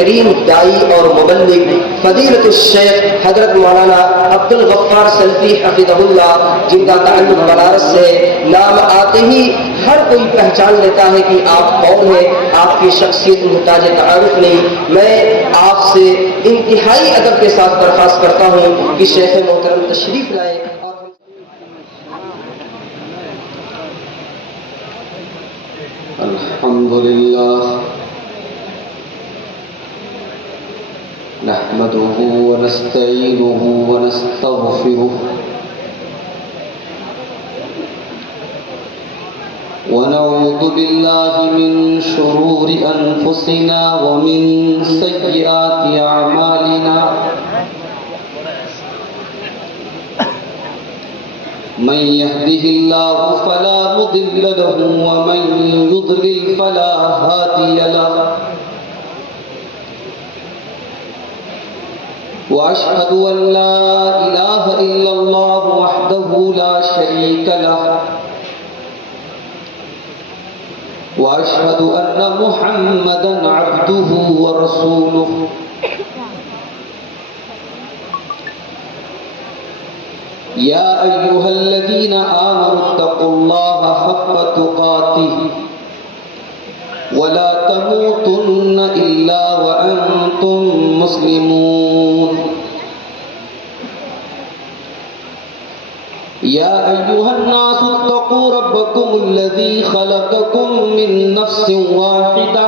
کریم دائی اور مبلغ فضیلت الشیخ حضرت مولانا عبد الغفار سلفی حفظہ اللہ، جن کا تعلق بنارس سے نام آتے ہی ہر کوئی پہچان لیتا ہے کہ آپ کون ہیں، آپ کی شخصیت محتاج تعارف نہیں۔ میں آپ سے انتہائی ادب کے ساتھ درخواست کرتا ہوں کہ شیخ محترم تشریف لائیں۔ الحمدللہ نحمده ونستعینه ونستغفره ونعوذ بالله من شرور أنفسنا ومن سيئات أعمالنا من يهده الله فلا مضل له ومن يضلل فلا هادي له وأشهد أن لا إله إلا الله وحده لا شريك له وأشهد أن محمدا عبده ورسوله يا أيها الذين آمنوا اتقوا الله حق تقاته ولا تموتن إلا وأنتم مسلمون يا أيها الناس اتقوا ربكم الذي خلقكم من نفس واحدة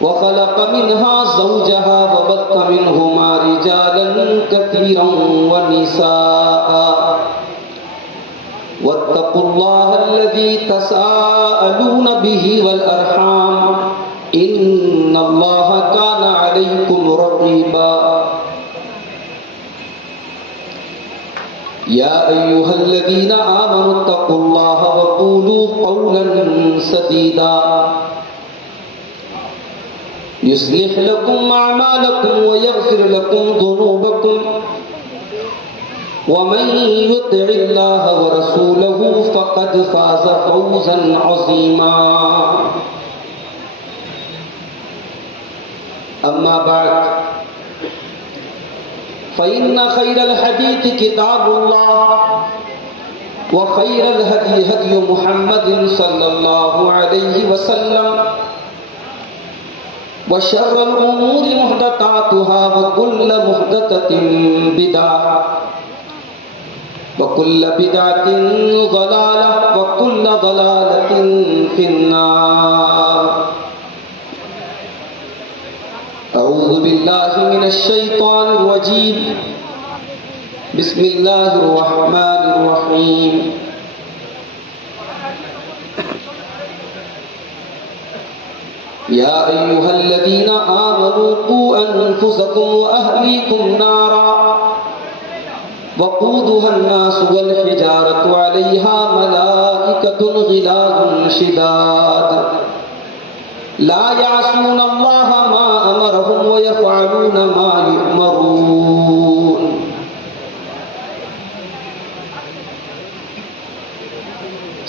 وخلق منها زوجها وبث منهما رجالا كثيرا ونساء واتقوا الله الذي تساءلون به والأرحام إن الله كان عليكم رقيبا يا أيها الذين آمنوا اتقوا الله وقولوا قولا سديدا يصلح لكم أعمالكم ويغفر لكم ذنوبكم ومن يطع الله ورسوله فقد فاز فوزا عظيما أما بعد فإن خير الحديث كتاب الله وخير الهدي هدي محمد صلى الله عليه وسلم وشر الأمور محدثاتها وكل محدثة بدعة وكل بدعة ضلالة وكل ضلالة في النار أعوذ بالله من الشيطان الرجيم بسم الله الرحمن الرحيم يا أيها الذين آمنوا قوا أنفسكم وأهليكم نارا وقودها الناس والحجارة عليها ملائكة غلاظ شداد لا يعصون الله ما أمرهم ويفعلون ما يؤمرون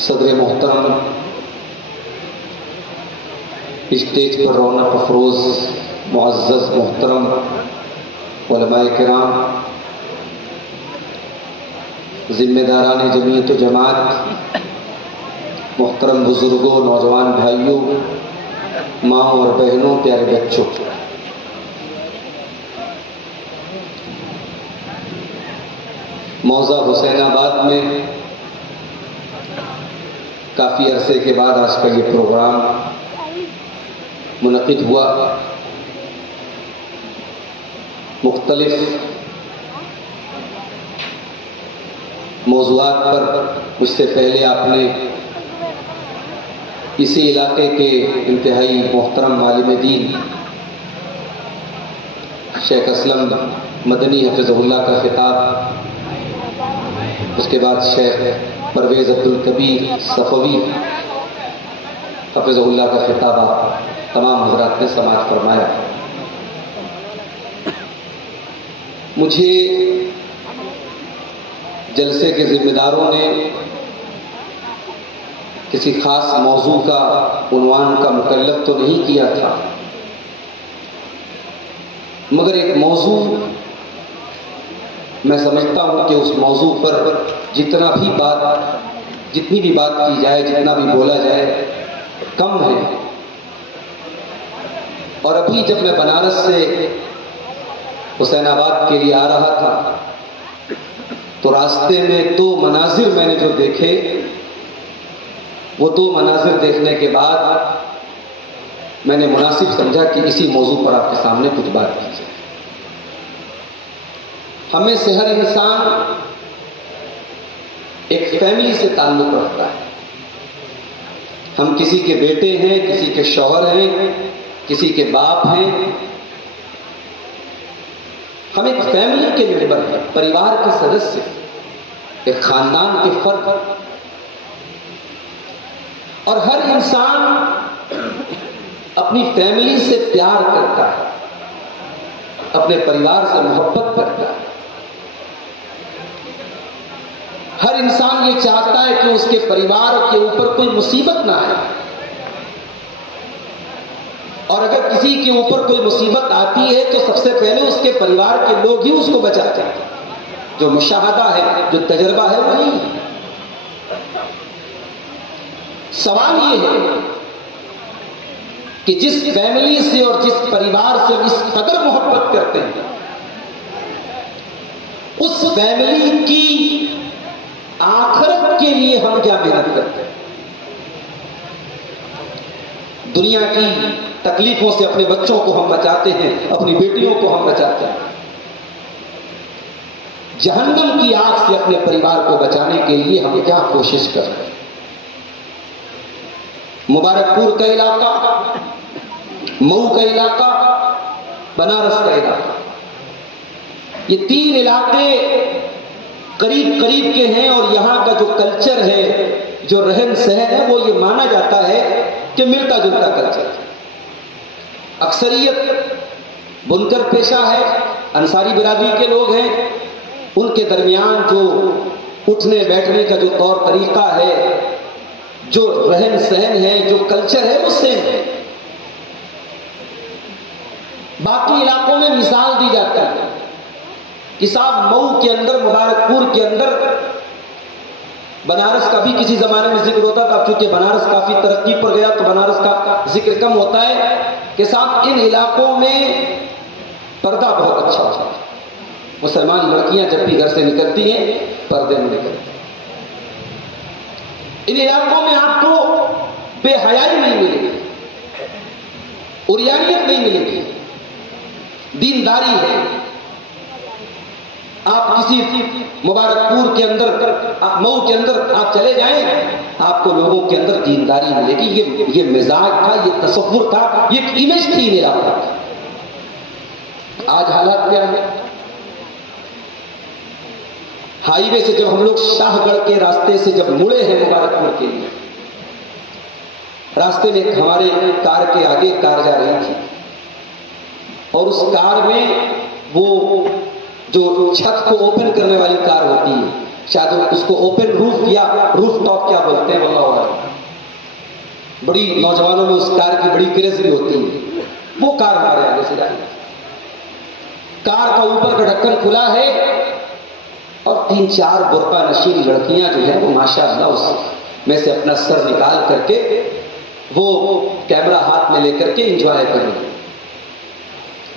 صدر محترم، اسٹیج پر رونق افروز معزز محترم علماء کرام، ذمہ داران جمعیت و جماعت، محترم بزرگوں، نوجوان بھائیوں، ماں اور بہنوں، پیارے بچوں، موضع حسین آباد میں کافی عرصے کے بعد آج کا یہ پروگرام منعقد ہوا۔ مختلف موضوعات پر مجھ سے پہلے آپ نے اسی علاقے کے انتہائی محترم عالم دین شیخ اسلم مدنی حفظہ اللہ کا خطاب، اس کے بعد شیخ پرویز عبدالکبیر صفوی حفظہ اللہ کا خطاب آپ تمام حضرات نے سماعت فرمایا۔ مجھے جلسے کے ذمہ داروں نے کسی خاص موضوع کا عنوان کا مکلف تو نہیں کیا تھا، مگر ایک موضوع میں سمجھتا ہوں کہ اس موضوع پر جتنی بھی بات کی جائے، جتنا بھی بولا جائے کم ہے. اور ابھی جب میں بنارس سے حسین آباد کے لیے آ رہا تھا تو راستے میں 2 مناظر میں نے جو دیکھے، وہ 2 مناظر دیکھنے کے بعد میں نے مناسب سمجھا کہ اسی موضوع پر آپ کے سامنے کچھ بات کی جائے. ہمیں سے ہر انسان ایک فیملی سے تعلق رکھتا ہے. ہم کسی کے بیٹے ہیں، کسی کے شوہر ہیں، کسی کے باپ ہیں. ہم ایک فیملی کے ممبر ہیں، پریوار کے سدسیہ، ایک خاندان کے فرد. اور ہر انسان اپنی فیملی سے پیار کرتا ہے، اپنے پریوار سے محبت کرتا ہے. ہر انسان یہ چاہتا ہے کہ اس کے پریوار کے اوپر کوئی مصیبت نہ آئے، اور اگر کسی کے اوپر کوئی مصیبت آتی ہے تو سب سے پہلے اس کے پریوار کے لوگ ہی اس کو بچاتے ہیں. جو مشاہدہ ہے، جو تجربہ ہے، وہی. سوال یہ ہے کہ جس فیملی سے اور جس پریوار سے ہم اس قدر محبت کرتے ہیں، اس فیملی کی آخرت کے لیے ہم کیا محنت کرتے ہیں. دنیا کی تکلیفوں سے اپنے بچوں کو ہم بچاتے ہیں، اپنی بیٹیوں کو ہم بچاتے ہیں. جہنم کی آگ سے اپنے پریوار کو بچانے کے لیے ہم کیا کوشش کر رہے ہیں. مبارک پور کا علاقہ، مئو کا علاقہ، بنارس کا علاقہ، یہ 3 علاقے قریب قریب کے ہیں. اور یہاں کا جو کلچر ہے، جو رہن سہن ہے، وہ یہ مانا جاتا ہے کہ ملتا جلتا کلچر ہے. اکثریت بنکر پیشہ ہے، انصاری برادری کے لوگ ہیں. ان کے درمیان جو اٹھنے بیٹھنے کا جو طور طریقہ ہے، جو رہن سہن ہے، جو کلچر ہے، وہ سیم ہے. باقی علاقوں میں مثال دی جاتی ہے کہ صاحب مئو کے اندر، مبارک پور کے اندر، بنارس کا بھی کسی زمانے میں ذکر ہوتا تھا. اب چونکہ بنارس کافی ترقی پر گیا تو بنارس کا ذکر کم ہوتا ہے کہ صاحب ان علاقوں میں پردہ بہت اچھا ہوتا ہے. مسلمان لڑکیاں جب بھی گھر سے نکلتی ہیں پردے میں نکلتی ہیں. ان علاقوں میں آپ کو بے حیائی نہیں ملے گی، عریانیت نہیں ملے گی، دینداری ہے. آپ کسی مبارک پور کے اندر، مئو کے اندر آپ چلے جائیں، آپ کو لوگوں کے اندر دینداری ملے گی. یہ مزاج تھا، یہ تصور تھا، یہ ایک امیج تھی ان علاقوں کی. آج حالات کیا ہے؟ ہائی وے سے جب ہم لوگ شاہ گڑھ کے راستے سے جب مڑے ہیں مبارک پور کے لیے، راستے میں ہمارے کار کے آگے کار جا رہی تھی، اور اس کار میں وہ جو چھت کو اوپن کرنے والی کار ہوتی ہے، شاید اس کو اوپن روف یا روف ٹاپ کیا بولتے ہیں واللہ اعلم، بڑی نوجوانوں میں اس کار کی بڑی کریز بھی ہوتی ہے. وہ کار ہمارے آگے سے جا رہی ہے. کار کا اوپر کا ڈھکن کھلا ہے اور 3-4 برقع نشین لڑکیاں جو ہیں وہ ماشاءاللہ اس میں سے اپنا سر نکال کر کے وہ کیمرہ ہاتھ میں لے کر کے انجوائے کر رہی ہیں.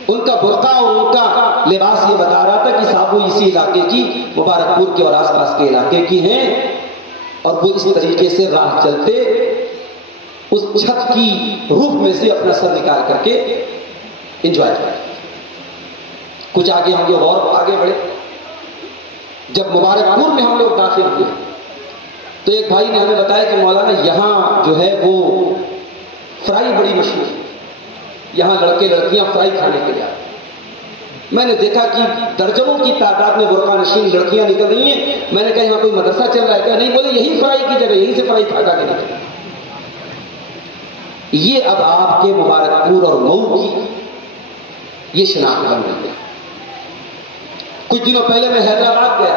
ان کا برقع اور ان کا لباس یہ بتا رہا تھا کہ صاحب وہ اسی علاقے کی، مبارک پور کے اور آس پاس کے علاقے کی ہیں، اور وہ اس طریقے سے راہ چلتے اس چھت کی روف میں سے اپنا سر نکال کر کے انجوائے کرتے. کچھ آگے ہم لوگ اور آگے بڑھے. جب مبارک پور میں ہم لوگ داخل ہوئے تو ایک بھائی نے ہمیں بتایا کہ مولانا یہاں جو ہے وہ فرائی بڑی مشہور ہے، یہاں لڑکے لڑکیاں فرائی کھانے کے لیے آتے. میں نے دیکھا کہ درجنوں کی تعداد میں برقع نشین لڑکیاں نکل رہی ہیں. میں نے کہا یہاں کوئی مدرسہ چل رہا ہے کیا؟ نہیں. بولے یہی فرائی کی جگہ، یہیں سے فرائی کھا کے نکل. یہ اب آپ کے مبارک پور اور مئو کی یہ شناخت بن رہی ہے. کچھ دنوں پہلے میں حیدرآباد گیا،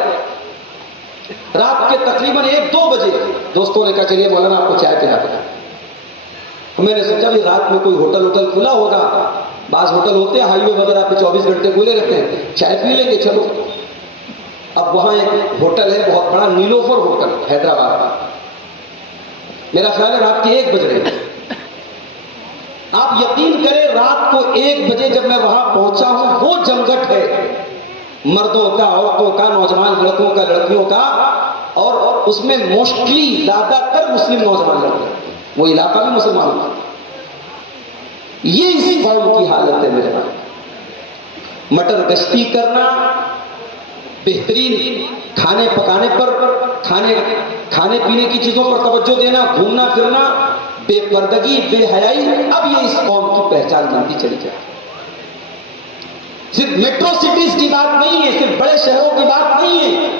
رات کے تقریباً 1-2 بجے دوستوں نے کہا چلیے مولانا آپ کو چائے پلا دیں. میں نے سوچا بھی رات میں کوئی ہوٹل کھلا ہوگا، بعض ہوٹل ہوتے ہیں ہائی وے وغیرہ پہ 24 گھنٹے کھلے رہتے ہیں، چائے پی لیں گے چلو. اب وہاں ایک ہوٹل ہے بہت بڑا، نیلوفر ہوٹل حیدرآباد کا، میرا خیال ہے رات کے 1 بج رہے ہیں. آپ یقین کریں رات کو 1 بجے جب میں وہاں پہنچا ہوں، وہ جمگٹ ہے مردوں کا، عورتوں کا، نوجوان لڑکوں کا، لڑکیوں کا، اور اس میں موسٹلی زیادہ تر مسلم نوجوان لڑکے، وہ علاقہ بھی مسلمانوں کا. یہ اس قوم کی حالت ہے میرے بھائی. مٹر گشتی کرنا، بہترین کھانے پکانے پر، کھانے پینے کی چیزوں پر توجہ دینا، گھومنا پھرنا، بے پردگی، بے حیائی، اب یہ اس قوم کی پہچان بنتی چلی جائے. صرف میٹرو سٹیز کی بات نہیں ہے، صرف بڑے شہروں کی بات نہیں ہے.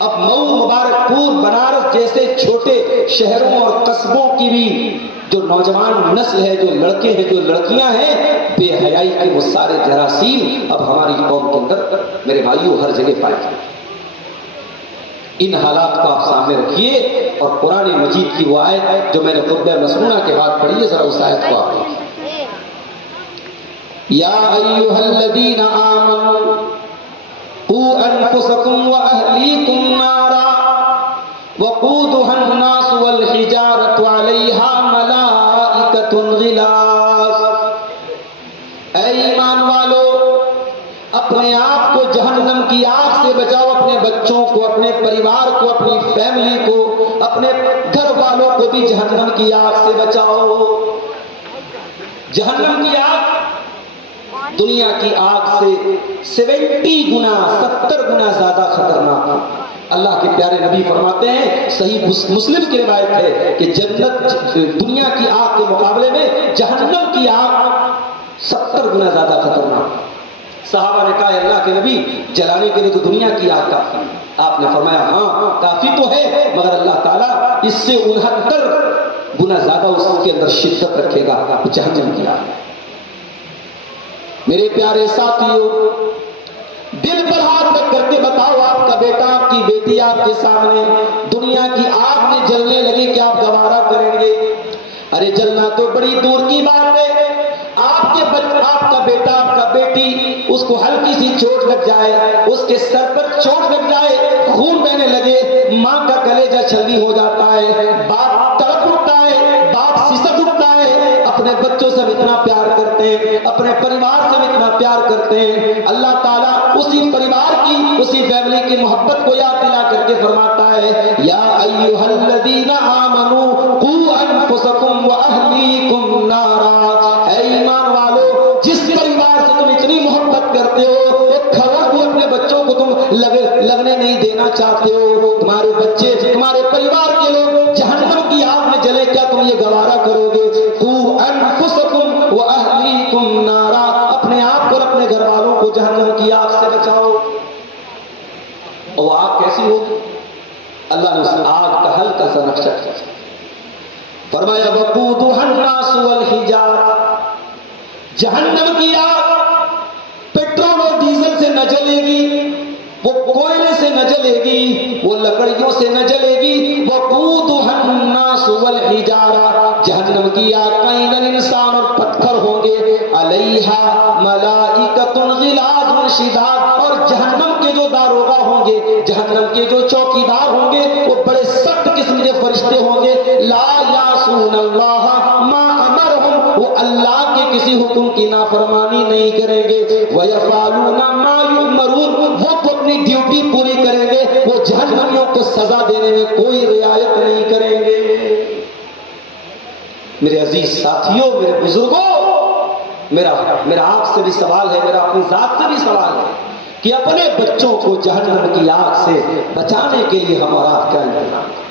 اب مئو، مبارک پور، بنارس جیسے چھوٹے شہروں اور قصبوں کی بھی جو نوجوان نسل ہے، جو لڑکے ہیں، جو لڑکیاں ہیں، بے حیائی کے وہ سارے جراثیم اب ہماری قوم کے اندر میرے بھائیوں ہر جگہ پائے جائیں. ان حالات کو آپ سامنے رکھیے اور قرآن مجید کی وہ آیت جو میں نے خطبہ مسنونہ کے بعد پڑھی ہے، ذرا اس آیت کو آپ دیکھیں. یا ایھا الذین آمنوا قوا انفسکم واہلیکم نارا وقودها الناس والحجارۃ علیہا ملائکۃ غلاظ. اے ایمان والو، اپنے آپ کو جہنم کی آگ سے بچاؤ، اپنے بچوں کو، اپنے پریوار کو، اپنی فیملی کو، اپنے گھر والوں کو بھی جہنم کی آگ سے بچاؤ. جہنم کی آگ دنیا کی آگ سے 70 گنا زیادہ خطرناک ہے. اللہ کے پیارے نبی فرماتے ہیں، صحیح مسلم کی روایت ہے کہ جنت دنیا کی آگ کے مقابلے میں جہنم کی آگ 70 گنا زیادہ خطرناک. صحابہ نے کہا اللہ کے نبی، جلانے کے لیے تو دنیا کی آگ کافی ہے. آپ نے فرمایا ہاں کافی تو ہے، مگر اللہ تعالیٰ اس سے 69 گنا زیادہ اس کے اندر شدت رکھے گا، جہنم کی آگ. میرے پیارے ساتھیوں، دل پر ہاتھ رکھ کر کے بتاؤ، آپ کا بیٹا، آپ کی بیٹی آپ کے سامنے دنیا کی آگ میں جلنے لگے، کیا آپ گوارا کریں گے؟ ارے جلنا تو بڑی دور کی بات ہے. آپ کا بیٹا، آپ کا بیٹی، اس کو ہلکی سی چوٹ لگ جائے، اس کے سر پر چوٹ لگ جائے، خون بہنے لگے، ماں کا کلیجہ چھلنی ہو جاتا ہے، باپ تڑپ اٹھتا ہے، باپ سسک اٹھتا ہے، اپنے بچوں سے اتنا پیار کرتے ہیں، اپنے پریوار سے اتنا پیار کرتے ہیں. اللہ تعالیٰ اسی پریوار کی، اسی فیملی کی محبت کو یاد دلا کر کے فرماتا ہے، یا ایھا الذین آمنوا قوا انفسکم واہلیکم نارا. اے ایمان والو، جس پریوار سے تم اتنی محبت کرتے ہو، ایک کھوڑا کو اپنے بچوں کو تم لگنے نہیں دینا چاہتے ہو، تمہارے بچے، تمہارے پریوار کے لوگ جہنم کی آگ میں جلے، کیا تم یہ گوارا کرو گے؟ قوا انفسکم واہلیکم نارا. اپنے آپ کو اور اپنے گھر والوں کو جہنم کی آگ سے بچاؤ. اور وہ آگ کیسی ہوگی؟ اللہ نے اس آگ کا ہلکا سا نقشہ کیا، فرمایا وقودها الناس والحجارہ. جہنم کی آگ پیٹرول اور ڈیزل سے نہ جلے گی، وہ کوئلے سے نہ جلے گی، وہ لکڑیوں سے نہ جلے گی. وقودها الناس والحجارہ. جہنم کی آگ کا ایندھن انسان اور پتھر ہوں گے. علیہا ملائکۃ غلاظ شداد. اور جہنم کے جو داروغہ ہوں گے، جہنم کے جو چوکیدار ہوں گے، وہ بڑے سخت قسم کے فرشتے ہوں گے. لا یعصون اللہ ما امرہم. وہ اللہ کے کسی حکم کی نافرمانی نہیں کریں گے. ویفعلون ما یؤمرون. وہ تو اپنی ڈیوٹی پوری کریں گے، وہ جہنمیوں کو سزا دینے میں کوئی رعایت نہیں کریں گے. میرے عزیز ساتھیوں، میرے بزرگوں، میرا آپ سے بھی سوال ہے، میرا اپنی ذات سے بھی سوال ہے کہ اپنے بچوں کو جہنم کی آگ سے بچانے کے لیے ہم اور آپ کیا انتظام کریں.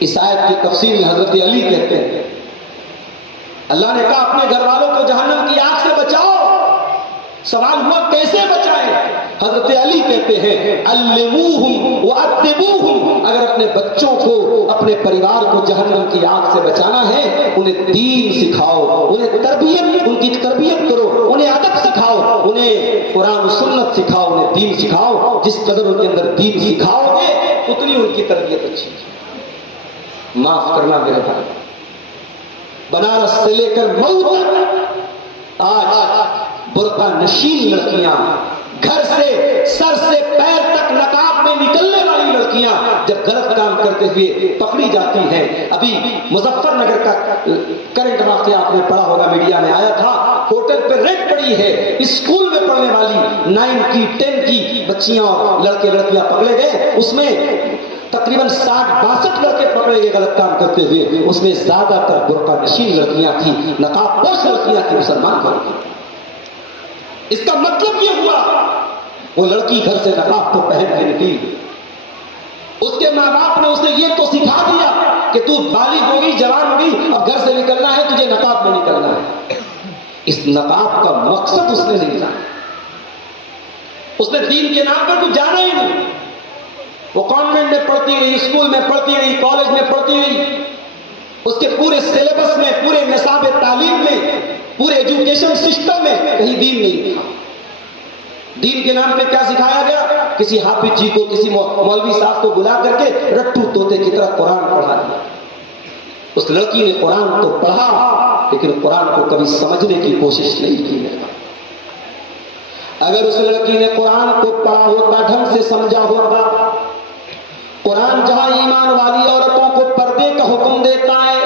اس آیت کی تفسیر میں حضرت علی کہتے ہیں، اللہ نے کہا اپنے گھر والوں کو جہنم کی آگ سے بچاؤ. سوال ہوا کیسے بچائیں؟ حضرت علی کہتے ہیں علموہم وادبوہم. اگر اپنے بچوں کو، اپنے پریوار کو جہنم کی آگ سے بچانا ہے، انہیں دین سکھاؤ، انہیں تربیت، ان کی تربیت کرو، انہیں ادب سکھاؤ، انہیں قرآن و سنت سکھاؤ، انہیں دین سکھاؤ. جس قدر ان کے اندر دین سکھاؤ گے اتنی ان کی تربیت اچھی ہے. معاف کرنا میرے بھائی، بنارس سے لے کر مئو تک آج برقع نشین لڑکیاں، گھر سے سر سے پیر تک نقاب میں نکلنے والی لڑکیاں جب غلط کام کرتے ہوئے پکڑی جاتی ہیں. ابھی مظفر نگر کا کرنٹ واقعہ آپ نے پڑھا ہوگا، میڈیا میں آیا تھا. ہوٹل پہ ریڈ پڑی ہے، اسکول میں پڑھنے والی 9 کی 10 کی بچیاں اور لڑکیاں پکڑے گئے. اس میں تقریباً 60-62 لڑکے پکڑے گئے غلط کام کرتے ہوئے. اس میں زیادہ تر برقع نشین لڑکیاں تھیں، نقاب پوش لڑکیاں تھیں، مسلمان لڑکیاں. اس کا مطلب یہ ہوا وہ لڑکی گھر سے نقاب تو پہن کے نکلی، اس کے ماں باپ نے اسے یہ تو سکھا دیا کہ تو بالغ ہوگی، جوان ہوگی، اب گھر سے نکلنا ہے، تجھے نقاب میں نکلنا ہے. اس نقاب کا مقصد اس نے نہیں جانا، اس نے دین کے نام پر کچھ جانا ہی نہیں. وہ کانوینٹ میں پڑھتی رہی، اسکول میں پڑھتی رہی، کالج میں پڑھتی رہی، اس کے پورے سلیبس میں، پورے نصاب تعلیم میں، پورے ایجوکیشن سسٹم میں کہیں دین نہیں تھا. دین کے نام پہ کیا سکھایا گیا؟ کسی حافظ جی کو، کسی مولوی صاحب کو بلا کر کے رٹو طوطے کی طرح قرآن پڑھا دیا. اس لڑکی نے قرآن تو پڑھا لیکن قرآن کو کبھی سمجھنے کی کوشش نہیں کی. اگر اس لڑکی نے قرآن کو پڑھا ہوتا، ڈھنگ سے سمجھا ہوتا، قرآن جہاں ایمان والی عورتوں کو پردے کا حکم دیتا ہے،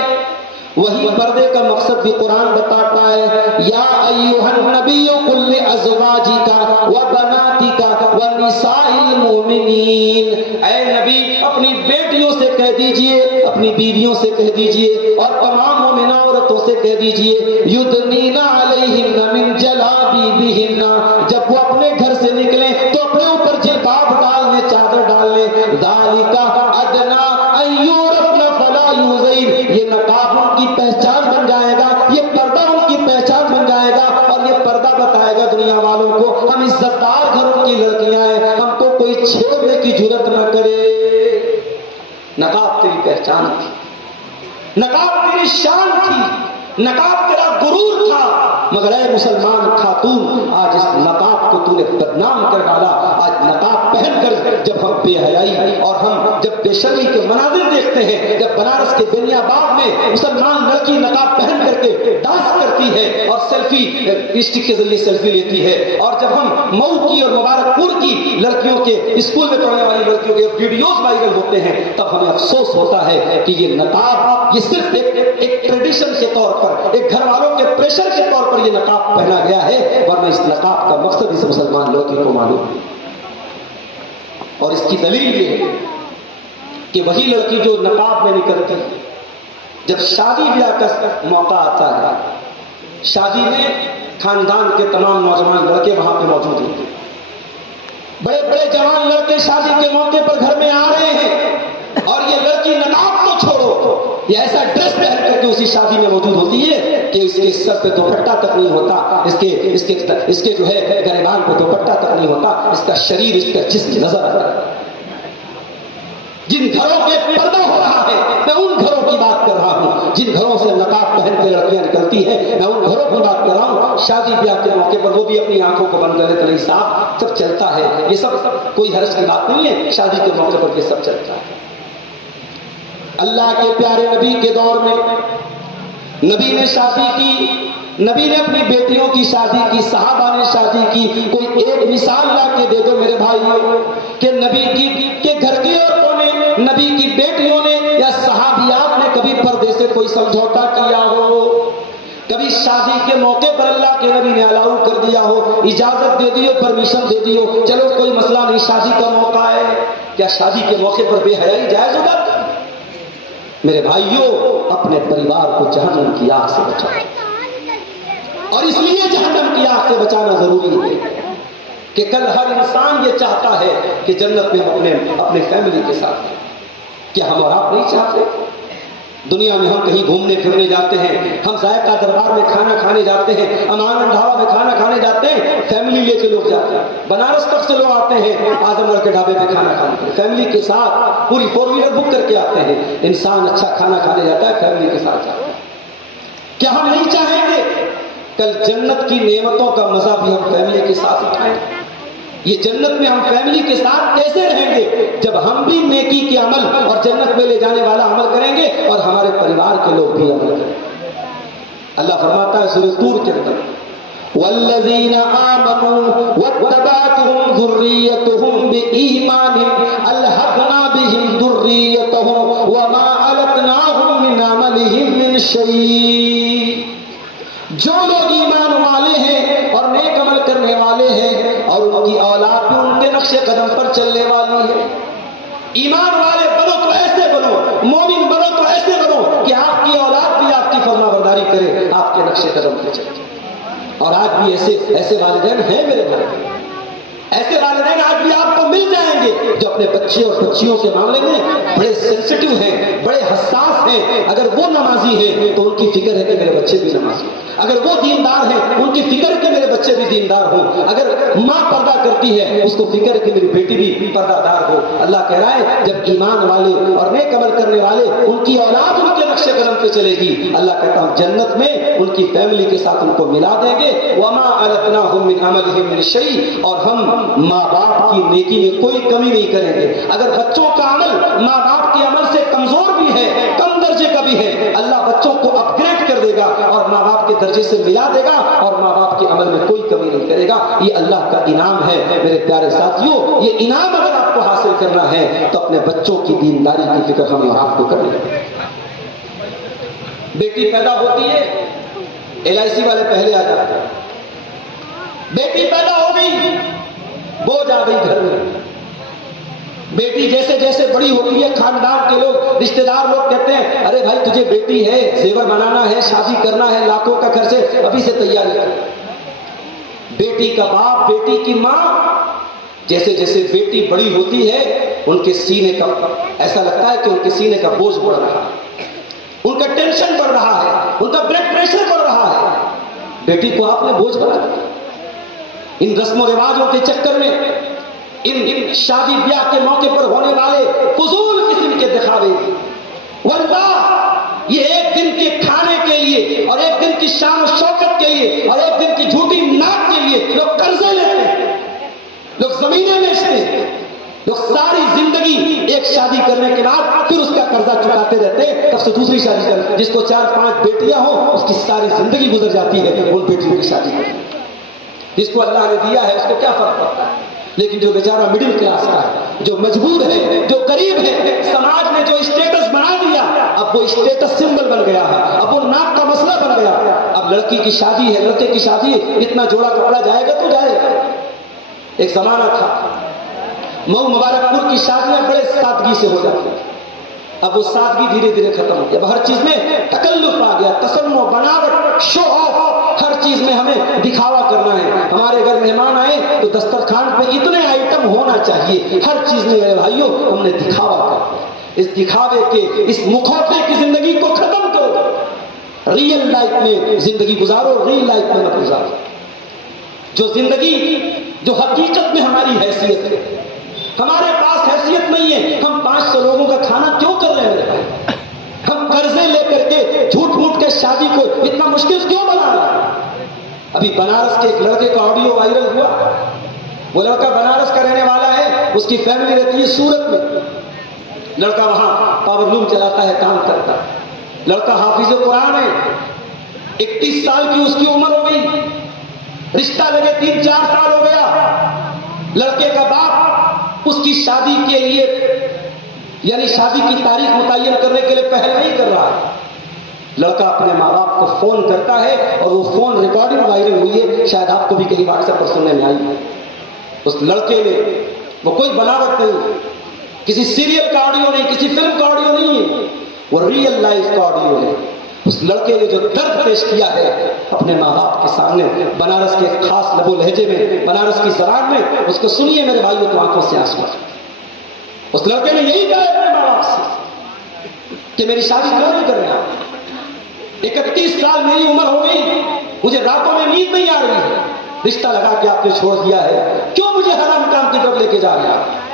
وہی پردے کا مقصد بھی قرآن بتاتا ہے. یا ایھا النبی قل لازواجک وبناتک ونساء المؤمنین، اے نبی اپنی بیٹیوں سے کہہ دیجئے، اپنی بیویوں سے کہہ دیجئے، اور تمام مومنہ عورتوں سے کہہ دیجئے، یدنین علیہن من جلابیبہن، جب وہ اپنے گھر سے نکلیں تو اپنے اوپر جلباب ڈال لیں، چادر ڈال لیں. ذالک ادنی ان یعرفن فلا یؤذین، یہ نقاب ان کی پہچان بن جائے گا، یہ پردہ ان کی پہچان بن جائے گا، اور یہ پردہ بتائے گا دنیا والوں کو ہم عزت دار گھروں کی لڑکیاں ہیں، ہم کو کوئی چھیڑنے کی جرت نہ کرے. نقاب تیری پہچان تھی، نقاب تیری شان تھی، نقاب تیرا غرور تھا، مگر اے مسلمان خاتون آج اس نقاب کو تو نے بدنام کر ڈالا. آج نقاب پہن کر جب ہم بے حیائی اور ہم جب بے شرمی کے مناظر دیکھتے ہیں، جب بنارس کے بنیا باغ میں مسلمان لڑکی نقاب پہن کر کے ڈانس کرتی ہے اور سیلفی اسٹک کے ذریعے سیلفی لیتی ہے، اور جب ہم مئو کی اور مبارک پور کی لڑکیوں کے اسکول میں پڑھنے والی لڑکیوں کے ویڈیوز وائرل ہوتے ہیں، تب ہمیں افسوس ہوتا ہے کہ یہ نقاب یہ صرف ایک ٹریڈیشن کے طور پر، ایک گھر والوں کے پریشر کے طور پر یہ نقاب پہنا گیا ہے، ورنہ اس نقاب کا مقصد اس مسلمان لڑکی کو معلوم ہے. اور اس کی دلیل یہ ہے کہ وہی لڑکی جو نقاب میں نکلتی ہے، جب شادی بیاہ کا موقع آتا ہے، شادی میں خاندان کے تمام نوجوان لڑکے وہاں پہ موجود ہوتے ہیں، بڑے بڑے جوان لڑکے شادی کے موقع پر گھر میں آ رہے ہیں، اور یہ لڑکی نقاب تو چھوڑو، یہ ایسا ڈریس پہن کر کے اسی شادی میں موجود ہوتی ہے کہ اس کے سر پہ دوپٹہ تک نہیں ہوتا، اس کے جو ہے گریبان پہ دوپٹہ تک نہیں ہوتا، اس کا شریر، اس کا جسم نظر آتا ہے. جن گھروں پہ پردہ ہو رہا ہے میں ان گھروں کی بات کر رہا ہوں، جن گھروں سے نقاب پہن کے لڑکیاں نکلتی ہیں میں ان گھروں کی بات کر رہا ہوں. شادی بیاہ کے موقع پر وہ بھی اپنی آنکھوں کو بند کرے تو نہیں صاحب، سب چلتا ہے، یہ سب کوئی حرج کی بات نہیں ہے، شادی کے موقع پر یہ سب چلتا ہے. اللہ کے پیارے نبی کے دور میں نبی نے شادی کی، نبی نے اپنی بیٹیوں کی شادی کی، صحابہ نے شادی کی. کوئی ایک مثال لا کے دے دو میرے بھائیوں کہ نبی کے گھر کی عورتوں نے، نبی کی بیٹیوں نے یا صحابیات نے کبھی پردے سے کوئی سمجھوتا کیا ہو، کبھی شادی کے موقع پر اللہ کے نبی نے الاؤ کر دیا ہو، اجازت دے دی ہو، پرمیشن دے دی ہو، چلو کوئی مسئلہ نہیں شادی کا موقع ہے. کیا شادی کے موقع پر بے حیائی جائز ہو جاتی؟ میرے بھائیوں، اپنے پریوار کو جہنم کی آگ سے بچاؤ، اور اس لیے جہنم کی آگ سے بچانا ضروری ہے کہ کل ہر انسان یہ چاہتا ہے کہ جنت میں اپنے فیملی کے ساتھ ہیں. کیا ہم اور آپ نہیں چاہتے؟ دنیا میں ہم کہیں گھومنے پھرنے جاتے ہیں، ہم ذائقہ دربار میں کھانا کھانے جاتے ہیں، امان ڈھابا میں کھانا کھانے جاتے ہیں، فیملی لے کے لوگ جاتے ہیں. بنارس تک سے لوگ آتے ہیں اعظم گڑھ کے ڈھابے پہ کھانا کھانے کے، فیملی کے ساتھ پوری 4 ویلر بک کر کے آتے ہیں. انسان اچھا کھانا کھانے جاتا ہے فیملی کے ساتھ جاتا ہے. کیا ہم نہیں چاہیں گے کل جنت کی نعمتوں کا مزہ بھی ہم فیملی کے ساتھ اٹھائیں؟ یہ جنت میں ہم فیملی کے ساتھ کیسے رہیں گے جب ہم بھی نیکی کے عمل اور جنت میں لے جانے والا عمل کریں گے اور ہمارے پریوار کے لوگ بھی عمل کریں گے. اللہ فرماتا ہے سورہ طور کے اندر والذین آمنوا واتبعتهم ذریتهم بإیمان الحقنا بهم ذریتهم وما علتناهم من عملهم من شیء. جو لوگ ایمان والے ہیں اور نیک عمل کرنے والے ہیں اور ان کی اولاد بھی ان کے نقش قدم پر چلنے والی ہے. ایمان والے بنو تو ایسے بنو، مومن بنو تو ایسے بنو کہ آپ کی اولاد بھی آپ کی فرما برداری کرے، آپ کے نقش قدم پر چلے. اور آج بھی ایسے والدین ہیں میرے بھائی، ایسے والدین آج بھی آپ کو مل جائیں گے جو اپنے بچے اور بچیوں کے معاملے میں بڑے سینسٹیو ہیں، بڑے حساس ہیں. اگر وہ نمازی ہیں تو ان کی فکر ہے کہ میرے بچے بھی نمازی ہوں. اگر وہ دیندار ہیں ان کی فکر ہے کہ میرے بچے بھی دیندار ہوں. اگر ماں پردہ کرتی ہے اس کو فکر ہے کہ میری بیٹی بھی پردہ دار ہو. اللہ کہہ رہا ہے جب ایمان والے اور نیک عمل کرنے والے ان کی اولاد ان کے نقش قدم پہ چلے گی، اللہ کہتا ہوں جنت میں ان کی فیملی کے ساتھ ان کو ملا دیں گے. وما علتناہم من عملہم من شیء، اور ہم ماں باپ کی نیکی میں کوئی کمی نہیں کریں گے. اگر بچوں کا عمل ماں باپ کے عمل سے کمزور بھی ہے، کم درجے کا بھی ہے، اللہ بچوں کو اپ گریڈ کر دے گا اور ماں باپ کے درجے سے ملا دے گا اور ماں باپ کے عمل میں کوئی کمی نہیں کرے گا. یہ اللہ کا انعام ہے میرے پیارے ساتھیوں. یہ انعام اگر آپ کو حاصل کرنا ہے تو اپنے بچوں کی دینداری کی فکر ہم اور آپ کو کرنی ہے. بیٹی پیدا ہوتی ہے، LIC والے پہلے آ جاتے ہیں. بیٹی پیدا ہو گئی، بوجھ آ گئی گھر میں. بیٹی جیسے جیسے بڑی ہوتی ہے خاندان کے لوگ، رشتہ دار لوگ کہتے ہیں ارے بھائی تجھے بیٹی ہے، زیور بنانا ہے، شادی کرنا ہے، لاکھوں کا خرچ ہے، ابھی سے تیاری کر. بیٹی کا باپ، بیٹی کی ماں، جیسے جیسے بیٹی بڑی ہوتی ہے ان کے سینے کا ایسا لگتا ہے کہ ان کے سینے کا بوجھ بڑھ رہا ہے، ان کا ٹینشن بڑھ رہا ہے، ان کا بلڈ پریشر بڑھ رہا ہے. بیٹی کو آپ نے بوجھ بنا دیا. ان رسم و رواجوں کے چکر میں، ان شادی بیاہ کے موقع پر ہونے والے فضول قسم کے دکھاوے، واللہ یہ ایک دن کے کھانے کے لیے اور ایک دن کی شان و شوکت کے لیے اور ایک دن کی جھوٹی ناک کے لیے لوگ قرضے لیتے ہیں، لوگ زمینیں بیچتے ہیں، لوگ ساری زندگی ایک شادی کرنے کے بعد پھر اس کا قرضہ چکاتے رہتے ہیں. تب سے دوسری شادی کرتے، جس کو 4-5 بیٹیاں ہوں اس کی ساری زندگی گزر جاتی ہے ان بیٹیوں کی شادی کرتے. جس کو اللہ نے دیا ہے اس کو کیا فرق پڑتا ہے؟ لیکن جو بیچارہ مڈل کلاس کا ہے، جو مجبور ہے، جو غریب ہے، سماج نے جو اسٹیٹس بنا دیا، اب وہ اسٹیٹس سمبل بن گیا ہے، اب وہ ناک کا مسئلہ بن گیا. اب لڑکی کی شادی ہے، لڑکے کی شادی ہے، اتنا جوڑا کپڑا جائے گا تو جائے گا. ایک زمانہ تھا مئو مبارک پور کی شادیاں بڑے سادگی سے ہو جاتی ہیں، اب وہ سادگی دھیرے دھیرے ختم ہو گیا. اب ہر چیز میں تکلف آ گیا، تسنع، بناوٹ، شو آف، ہر چیز میں ہمیں دکھاوا کرنا ہے. ہمارے گھر مہمان آئے تو دسترخوان پہ اتنے آئٹم ہونا چاہیے، ہر چیز میں میرے بھائیوں ہم نے دکھاوا کرنا. اس دکھاوے کے، اس مکھوٹے کی زندگی کو ختم کرو. ریئل لائف میں زندگی گزارو، ریئل لائف میں مت گزارو. جو زندگی، جو حقیقت میں ہماری حیثیت ہے، ہمارے پاس حیثیت نہیں ہے. ہم 500 لوگوں کا کھانا کیوں کر رہے ہیں میرے بھائی؟ ہم قرضے لے کر کے جھوٹ موٹ کے شادی کو اتنا مشکل کیوں بنا رہے ہیں؟ ابھی بنارس کے ایک لڑکے کا آڈیو وائرل ہوا. وہ لڑکا بنارس کا رہنے والا ہے، اس کی فیملی رہتی ہے سورت میں. لڑکا وہاں پاور لوم چلاتا ہے، کام کرتا ہے. لڑکا حافظ قرآن ہے، 31 سال کی اس کی عمر ہو گئی، رشتہ لگے 3-4 سال ہو گیا. لڑکے کا باپ اس کی شادی کے لیے، یعنی شادی کی تاریخ متعین کرنے کے لیے پہل نہیں کر رہا ہے. لڑکا اپنے ماں باپ کو فون کرتا ہے اور وہ فون ریکارڈنگ وائرل ہوئی ہے، شاید آپ کو بھی کہیں واٹس ایپ پر سننے میں آئی. اس لڑکے نے، وہ کوئی بناوٹ نہیں، کسی سیریل کا آڈیو نہیں، کسی فلم کا آڈیو نہیں ہے، وہ ریئل لائف کا آڈیو ہے. اس لڑکے نے جو درد پیش کیا ہے اپنے ماں باپ کے سامنے، بنارس کے ایک خاص لب و لہجے میں، بنارس کی زبان میں، اس کو سنیے میرے بھائیوں تو آنکھوں سے آنسو. اس لڑکے نے یہی کہا اپنے ماں باپ سے کہ میری شادی کیوں نہیں کر رہے ہیں؟ 31 سال میری عمر ہو گئی، مجھے راتوں میں نیند نہیں آ رہی ہے، رشتہ لگا کے آپ نے چھوڑ دیا ہے، کیوں مجھے حرام کام کی طرف لے کے جا رہے ہیں؟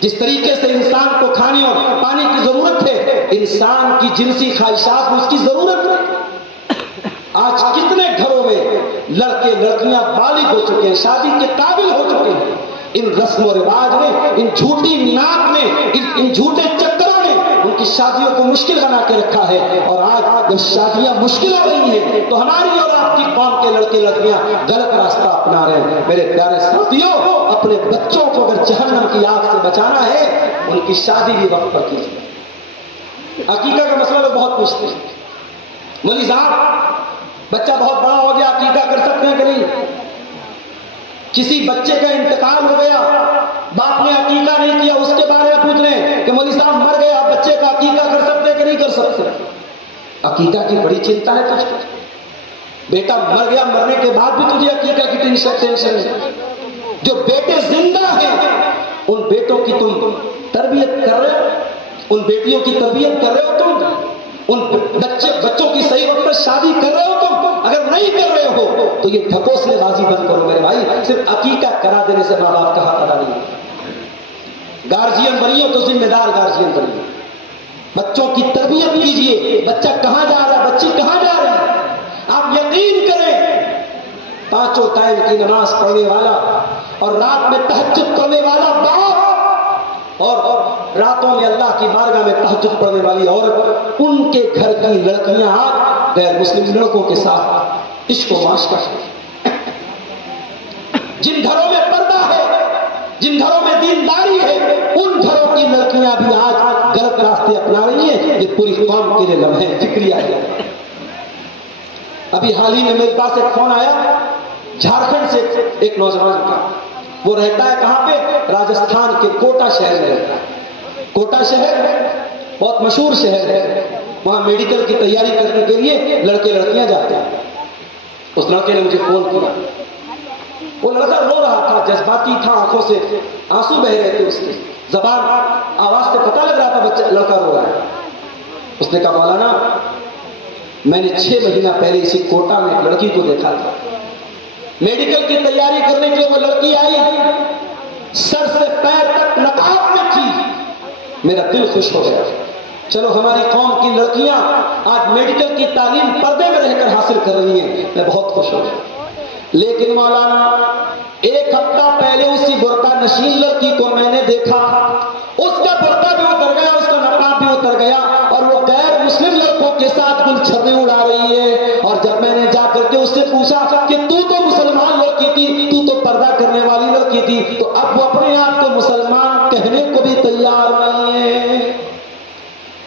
جس طریقے سے انسان کو کھانے اور پانی کی ضرورت ہے، انسان کی جنسی خواہشات میں اس کی ضرورت ہے. آج کتنے گھروں میں لڑکے لڑکیاں بالغ ہو چکے ہیں، شادی کے قابل ہو چکے ہیں. ان رسم و رواج میں، ان جھوٹی ناک میں، ان جھوٹے چکروں میں ان کی شادیوں کو مشکل بنا کے رکھا ہے، اور آج جب شادیاں مشکل ہو رہی ہیں تو ہماری اور آپ کی قوم کے لڑکے لڑکیاں غلط راستہ اپنا رہے ہیں۔ میرے پیارے ساتھیوں، اپنے بچوں کو اگر جہنم کی آگ سے بچانا ہے، ان کی شادی بھی وقت پر کیجیے۔ عقیقہ کا مسئلہ لوگ بہت پوچھتے ہیں، مولوی صاحب بچہ بہت بڑا ہو گیا، عقیقہ کر سکتے ہیں کہ نہیں؟ کسی بچے کا انتقال ہو گیا، باپ نے عقیقہ نہیں کیا، اس کے بارے میں پوچھ رہے ہیں کہ مولوی صاحب مر گیا، بچے کا عقیقہ کر سکتے کہ نہیں کر سکتے؟ عقیقہ کی بڑی چنتا ہے تجھ کو، بیٹا مر گیا، مرنے کے بعد بھی تجھے عقیقہ کی ٹینشن ہے۔ جو بیٹے زندہ ہیں ان بیٹوں کی تم تربیت کر رہے ہو، ان بیٹیوں کی تربیت کر رہے ہو تم، ان بچوں کی صحیح وقت پر شادی کر رہے ہو تم؟ اگر نہیں کر رہے ہو تو یہ ڈھکوسلے بازی بند کرو میرے بھائی۔ صرف عقیقہ کرا دینے سے ماں باپ کا حق ادا نہیں ہے۔ گارجین بنیے تو ذمہ دار گارجین بنیے، بچوں کی تربیت کیجیے۔ بچہ کہاں جا رہا ہے، بچی کہاں جا رہی ہے، آپ یقین کریں، پانچوں ٹائم کی نماز پڑھنے والا اور رات میں تہجد پڑھنے والا باپ، اور راتوں میں اللہ کی بارگاہ میں تہجد پڑھنے والی عورت، ان کے گھر کی لڑکیاں آج غیر مسلم لڑکوں کے ساتھ عشق و معاشرہ کرتی ہیں۔ جن گھروں میں پردہ ہے، جن گھروں میں دینداری ہے، ان گھروں کی لڑکیاں بھی آج غلط راستے اپنا رہی ہیں۔ یہ پوری قوم کے لیے لمحے فکری ہے۔ ابھی حال ہی میں میرے پاس ایک فون آیا جھارکھنڈ سے ایک نوجوان کا، وہ رہتا ہے کہاں پہ؟ راجستھان کے کوٹا شہر میں رہتا ہے۔ کوٹا شہر بہت مشہور شہر ہے، وہاں میڈیکل کی تیاری کرنے کے لیے لڑکے لڑکیاں جاتے ہیں۔ اس لڑکے نے مجھے فون کیا، وہ لڑکا رو رہا تھا، جذباتی تھا، آنکھوں سے آنسو بہ رہے تھے، اس کی زبان آواز سے پتہ لگ رہا تھا بچہ لڑکا رو رہا ہے۔ اس نے کہا مولانا میں نے 6 مہینہ پہلے اسی کوٹا میں ایک لڑکی کو دیکھا تھا، میڈیکل کی تیاری کرنے کے لیے وہ لڑکی آئی، سر سے پیر تک نقاب میں تھی، میرا دل خوش ہو گیا۔ چلو ہماری قوم کی لڑکیاں آج میڈیکل کی تعلیم پردے میں رہ کر حاصل کر رہی ہیں، میں بہت خوش ہو گیا۔ لیکن مولانا 1 ہفتہ پہلے اسی برقع نشین لڑکی کو میں نے دیکھا، اس کا برقع بھی اتر گیا، اس کا نقاب بھی اتر گیا، اور وہ غیر مسلم لڑکوں کے ساتھ گل چھپے اڑا رہی ہے۔ اور جب میں نے جا کر کے اس سے پوچھا کہ تو مسلمان لڑکی تھی، تو پردہ کرنے والی لڑکی تھی، تو اب وہ اپنے آپ کو مسلمان کہنے کو بھی تیار نہیں ہے۔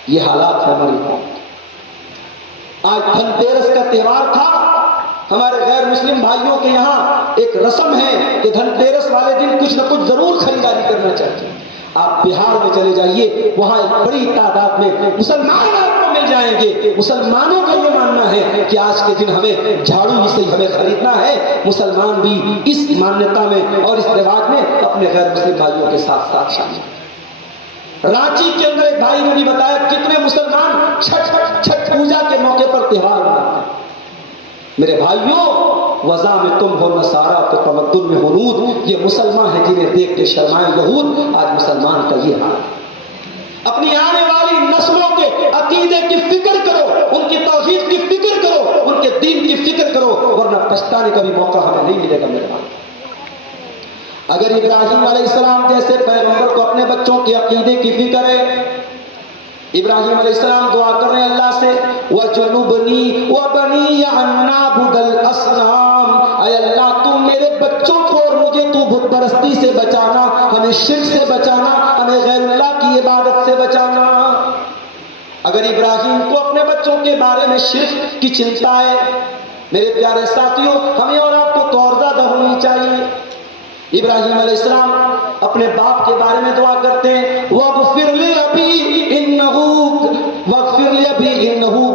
یہ حالات ہے ہماری قوم۔ آج دھن تیرس کا تہوار تھا، ہمارے غیر مسلم بھائیوں کے یہاں ایک رسم ہے کہ دھن تیرس والے دن کچھ نہ کچھ ضرور خریداری کرنا چاہتے ہیں۔ آپ بہار میں چلے جائیے، وہاں ایک بڑی تعداد میں مسلمان آپ کو مل جائیں گے۔ مسلمانوں کا یہ ماننا ہے کہ آج کے دن ہمیں جھاڑو ہی سے ہمیں خریدنا ہے۔ مسلمان بھی اس مانیتا میں اور اس رواج میں اپنے غیر مسلم بھائیوں کے ساتھ ساتھ شامل ہیں۔ رانچی کے اندر ایک بھائی نے بھی بتایا کتنے مسلمان چھٹ پوجا کے موقع پر تہوار مناتے ہیں۔ میرے بھائیوں، وضع میں تم ہو نصارا تو تمدن میں ہنود، یہ مسلمان ہیں جنہیں دیکھ کے شرمائے یہود۔ آج مسلمان کا یہ حال ہے۔ اپنی آنے والی نسلوں کے عقیدے کی فکر کرو، ان کی توحید کی فکر کرو، ان کے دین کی فکر کرو، ورنہ پچھتانے کا بھی موقع ہمیں نہیں ملے گا میرے بھائی۔ اگر ابراہیم علیہ السلام جیسے پیغمبر کو اپنے بچوں کے عقیدے کی فکر ہے، ابراہیم علیہ السلام دعا کر رہے ہیں اللہ سے، وَجُنُبْنِي وَبَنِيَّ أَن نَّعْبُدَ الْأَصْنَامَ، اے اللہ تو میرے بچوں کو اور مجھے تو بت پرستی سے بچانا، ہمیں شرک سے بچانا، ہمیں غیر اللہ کی عبادت سے بچانا۔ اگر ابراہیم کو اپنے بچوں کے بارے میں شرک کی چنتا ہے، میرے پیارے ساتھیوں، ہمیں اور آپ کو تو اور زیادہ ہونی چاہیے۔ ابراہیم علیہ السلام اپنے باپ کے بارے میں دعا کرتے ہیں، وَاغْفِرْ لِي أَبِي إِنَّهُ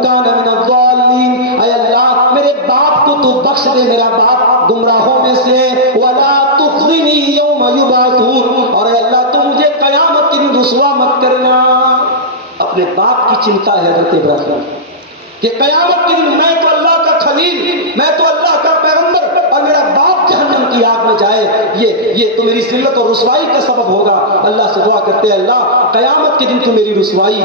كَانَ مِنَ الضَّالِّينَ، اے اللہ میرے باپ کو تو بخش دے، میرا باپ گمراہوں میں سے ہے، وَلَا تُخْزِنِي يَوْمَ يُبْعَثُونَ، اور اے اللہ تو مجھے قیامت کے دن رسوا مت کرنا۔ اپنے باپ کی چنتا ہے حضرت ابراہیم کہ قیامت کے دن میں تو اللہ کا خلیل، میں تو اللہ کا پیغمبر، اور میرا باپ جہنم کی آگ میں جائے، یہ تو میری ذلت اور رسوائی کا سبب ہوگا۔ اللہ سے دعا کرتے ہیں اللہ قیامت کے دن تو میری رسوائی،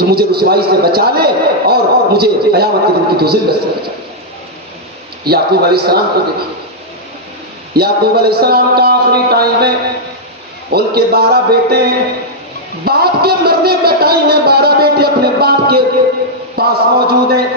مجھے رسوائی سے بچا لے، اور مجھے قیامت کے دن کی تو ذلت سے بچا لے۔ یعقوب علیہ السلام کو دیکھیں، یعقوب علیہ السلام کا آخری ٹائم ہے، ان کے 12 بیٹے ہیں، باپ کے مرنے کا ٹائم ہے، 12 بیٹے اپنے باپ کے پاس موجود ہیں۔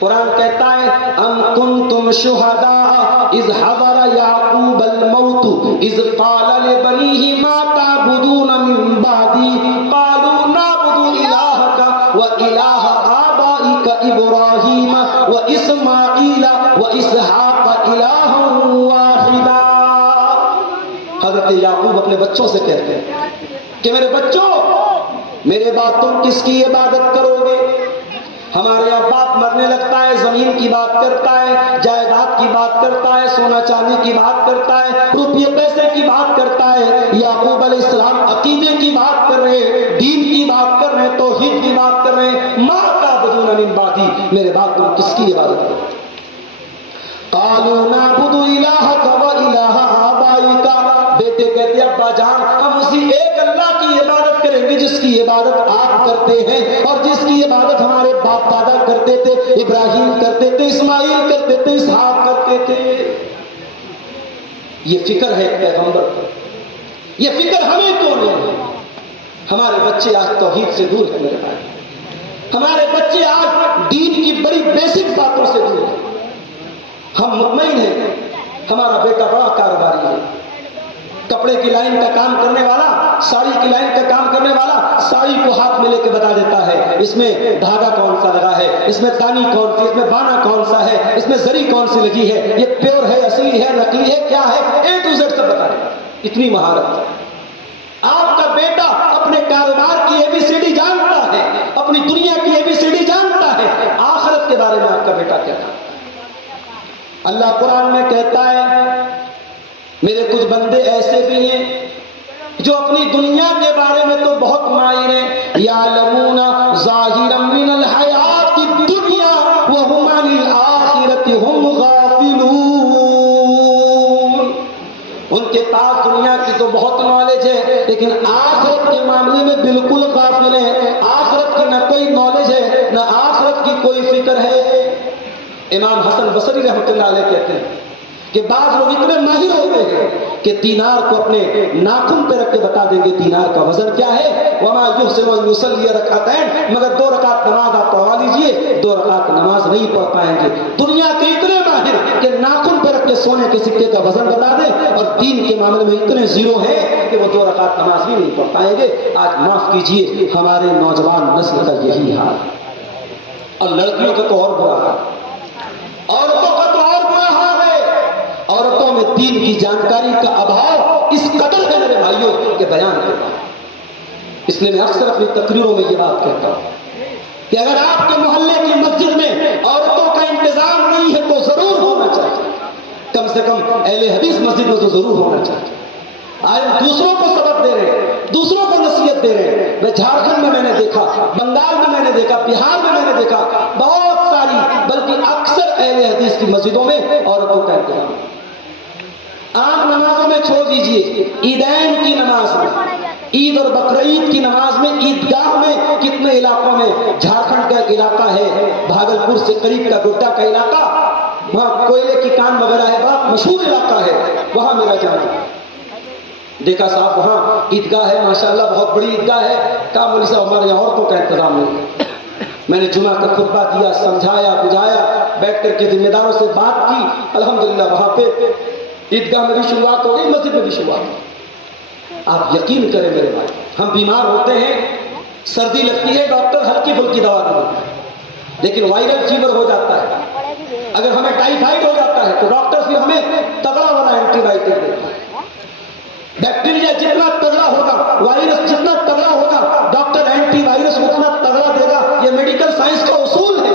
قرآن کہتا ہے ام کنتم شہداء اذ حضر یعقوب الموت اذ قال لبنیہ ما تعبدون من بعدی قالوا نعبد الہک والہ آبائک ابراہیم واسماعیل واسحاق الہا واحدا۔ حضرت یعقوب اپنے بچوں سے کہتے ہیں کہ میرے بچوں، میرے بعد تم کس کی عبادت کرو گے؟ ہمارے یہاں باپ مرنے لگتا ہے، زمین کی بات کرتا ہے، جائیداد کی بات کرتا ہے، سونا چاندی کی بات کرتا ہے، روپیے پیسے کی بات کرتا ہے۔ یعقوب علیہ السلام عقیدے کی بات کر رہے ہیں، دین کی بات کر رہے ہیں، توحید کی بات کر رہے ہیں۔ ما تعبدون من بعدی، میرے بعد تم کس کی عبادت کرو؟ قالوا نعبد الہک والہ آبائک، بیٹے کہتے ہیں ابا جان ہم اسی ایک اللہ کی عبادت کریں گے جس کی عبادت آپ کرتے ہیں اور جس کی عبادت ہمارے باپ دادا کرتے تھے، ابراہیم کرتے تھے، اسماعیل کرتے تھے، اسحاق کرتے تھے۔ یہ فکر ہے پیغمبر کو، یہ فکر ہمیں کیوں نہیں ہے؟ ہمارے بچے آج توحید سے دور ہیں میرے بھائی، ہمارے بچے آج دین کی بڑی بیسک باتوں سے دور ہیں۔ ہم مطمئن ہیں ہمارا بیٹا بڑا کاروباری ہے، کپڑے کی لائن کا کام کرنے والا، ساڑی کی لائن کا کام کرنے والا، ساڑی کو ہاتھ میں لے کے بتا دیتا ہے اس میں دھاگا کون سا لگا ہے، اس میں تانی کون سی، اس میں بانا کون سا ہے، اس میں زری کون سی لگی ہے، یہ پیور ہے، اصلی ہے، نقلی ہے، کیا ہے، اے ٹو زیڈ سب بتا دیتا ہے۔ اتنی مہارت ہے۔ آپ کا بیٹا اپنے کاروبار کی اے بی سی ڈی جانتا ہے، اپنی دنیا کی اے بی سی ڈی جانتا ہے، آخرت کے بارے میں آپ کا بیٹا کیا جانتا ہے؟ اللہ قرآن میں کہتا ہے میرے کچھ بندے ایسے بھی ہیں جو اپنی دنیا کے بارے میں تو بہت ماہر ہیں، یعلمون ظاہرا من الحیات الدنیا وہم عن الآخرۃ ہم غافلون۔ ان کے پاس دنیا کی تو بہت نالج ہے لیکن آخرت کے معاملے میں بالکل غافل ہیں، آخرت کی نہ کوئی نالج ہے نہ آخرت کی کوئی فکر ہے۔ امام حسن بصری رحمۃ اللہ علیہ کہتے ہیں کہ بعض لوگ اتنے ماہر ہوتے ہیں کہ دینار کو اپنے ناخن پہ رکھ کے بتا دیں گے دینار کا وزن کیا ہے، وما یحسن ان یصلی رکعتین، مگر 2 رکعت نماز آپ پڑھوا لیجئے، 2 رکعت نماز نہیں پڑھ پائیں گے۔ دنیا کے اتنے ماہر کہ ناخن پہ رکھ کے سونے کے سکے کا وزن بتا دیں، اور دین کے معاملے میں اتنے زیرو ہیں کہ وہ 2 رکعت نماز بھی نہیں پڑھ پائیں گے۔ آج معاف کیجئے ہمارے نوجوان نسل کا یہی حال، اور لڑکیوں کا تو اور برا حال، عورتوں کا تو اور برا حال ہے۔ عورتوں میں دین کی جانکاری کا ابھاؤ اس قدر ہے میرے بھائیوں کہ بیان کرتا ہوں۔ اس لیے میں اکثر اپنی تقریروں میں یہ بات کہتا ہوں کہ اگر آپ کے محلے کی مسجد میں عورتوں کا انتظام نہیں ہے تو ضرور ہونا چاہیے، کم سے کم اہل حدیث مسجد میں تو ضرور ہونا چاہیے۔ آج دوسروں کو سبق دے رہے ہیں، دوسروں کو نصیحت دے رہے ہیں۔ میں جھارکھنڈ میں نے دیکھا، بنگال میں میں نے دیکھا، بہار میں میں نے دیکھا، بہت ساری بلکہ اکثر اہل حدیث کی مسجدوں میں عورتوں کا انتظام۔ عام نمازوں میں چھوڑ دیجئے، عیدین کی نماز میں، عید اور بقرعید کی نماز میں، عیدگاہ میں کتنے علاقوں میں، جھارکھنڈ کا ایک علاقہ ہے بھاگلپور سے قریب کا گڈا کا علاقہ، وہاں کوئلے کی کان وغیرہ ہے، بڑا مشہور علاقہ ہے، وہاں میرا جانا دیکھا صاحب، وہاں عیدگاہ ہے ماشاءاللہ، بہت بڑی عیدگاہ ہے، کہا مولوی صاحب ہمارے یہاں عورتوں کا انتظام نہیں ہے۔ میں نے جمعہ کا خطبہ دیا، سمجھایا بجھایا، بیٹھ کر کے ذمہ داروں سے بات کی، الحمدللہ وہاں پہ عیدگاہ میں بھی شروعات ہو گئی، مسجد میں بھی شروعات ہو گئی۔ آپ یقین کریں میرے بھائی، ہم بیمار ہوتے ہیں، سردی لگتی ہے، ڈاکٹر ہلکی پھلکی دوا دے دیتا ہے، لیکن وائرل فیور ہو جاتا ہے، اگر ہمیں ٹائیفائڈ ہو جاتا ہے تو ڈاکٹر پھر ہمیں تگڑا والا اینٹی بائیوٹک دیتا ہے۔ بیکٹیریا جتنا تگڑا ہوگا، وائرس جتنا تگڑا ہوگا، ڈاکٹر اینٹی وائرس اتنا تگڑا دے گا، یہ میڈیکل سائنس کا اصول ہے۔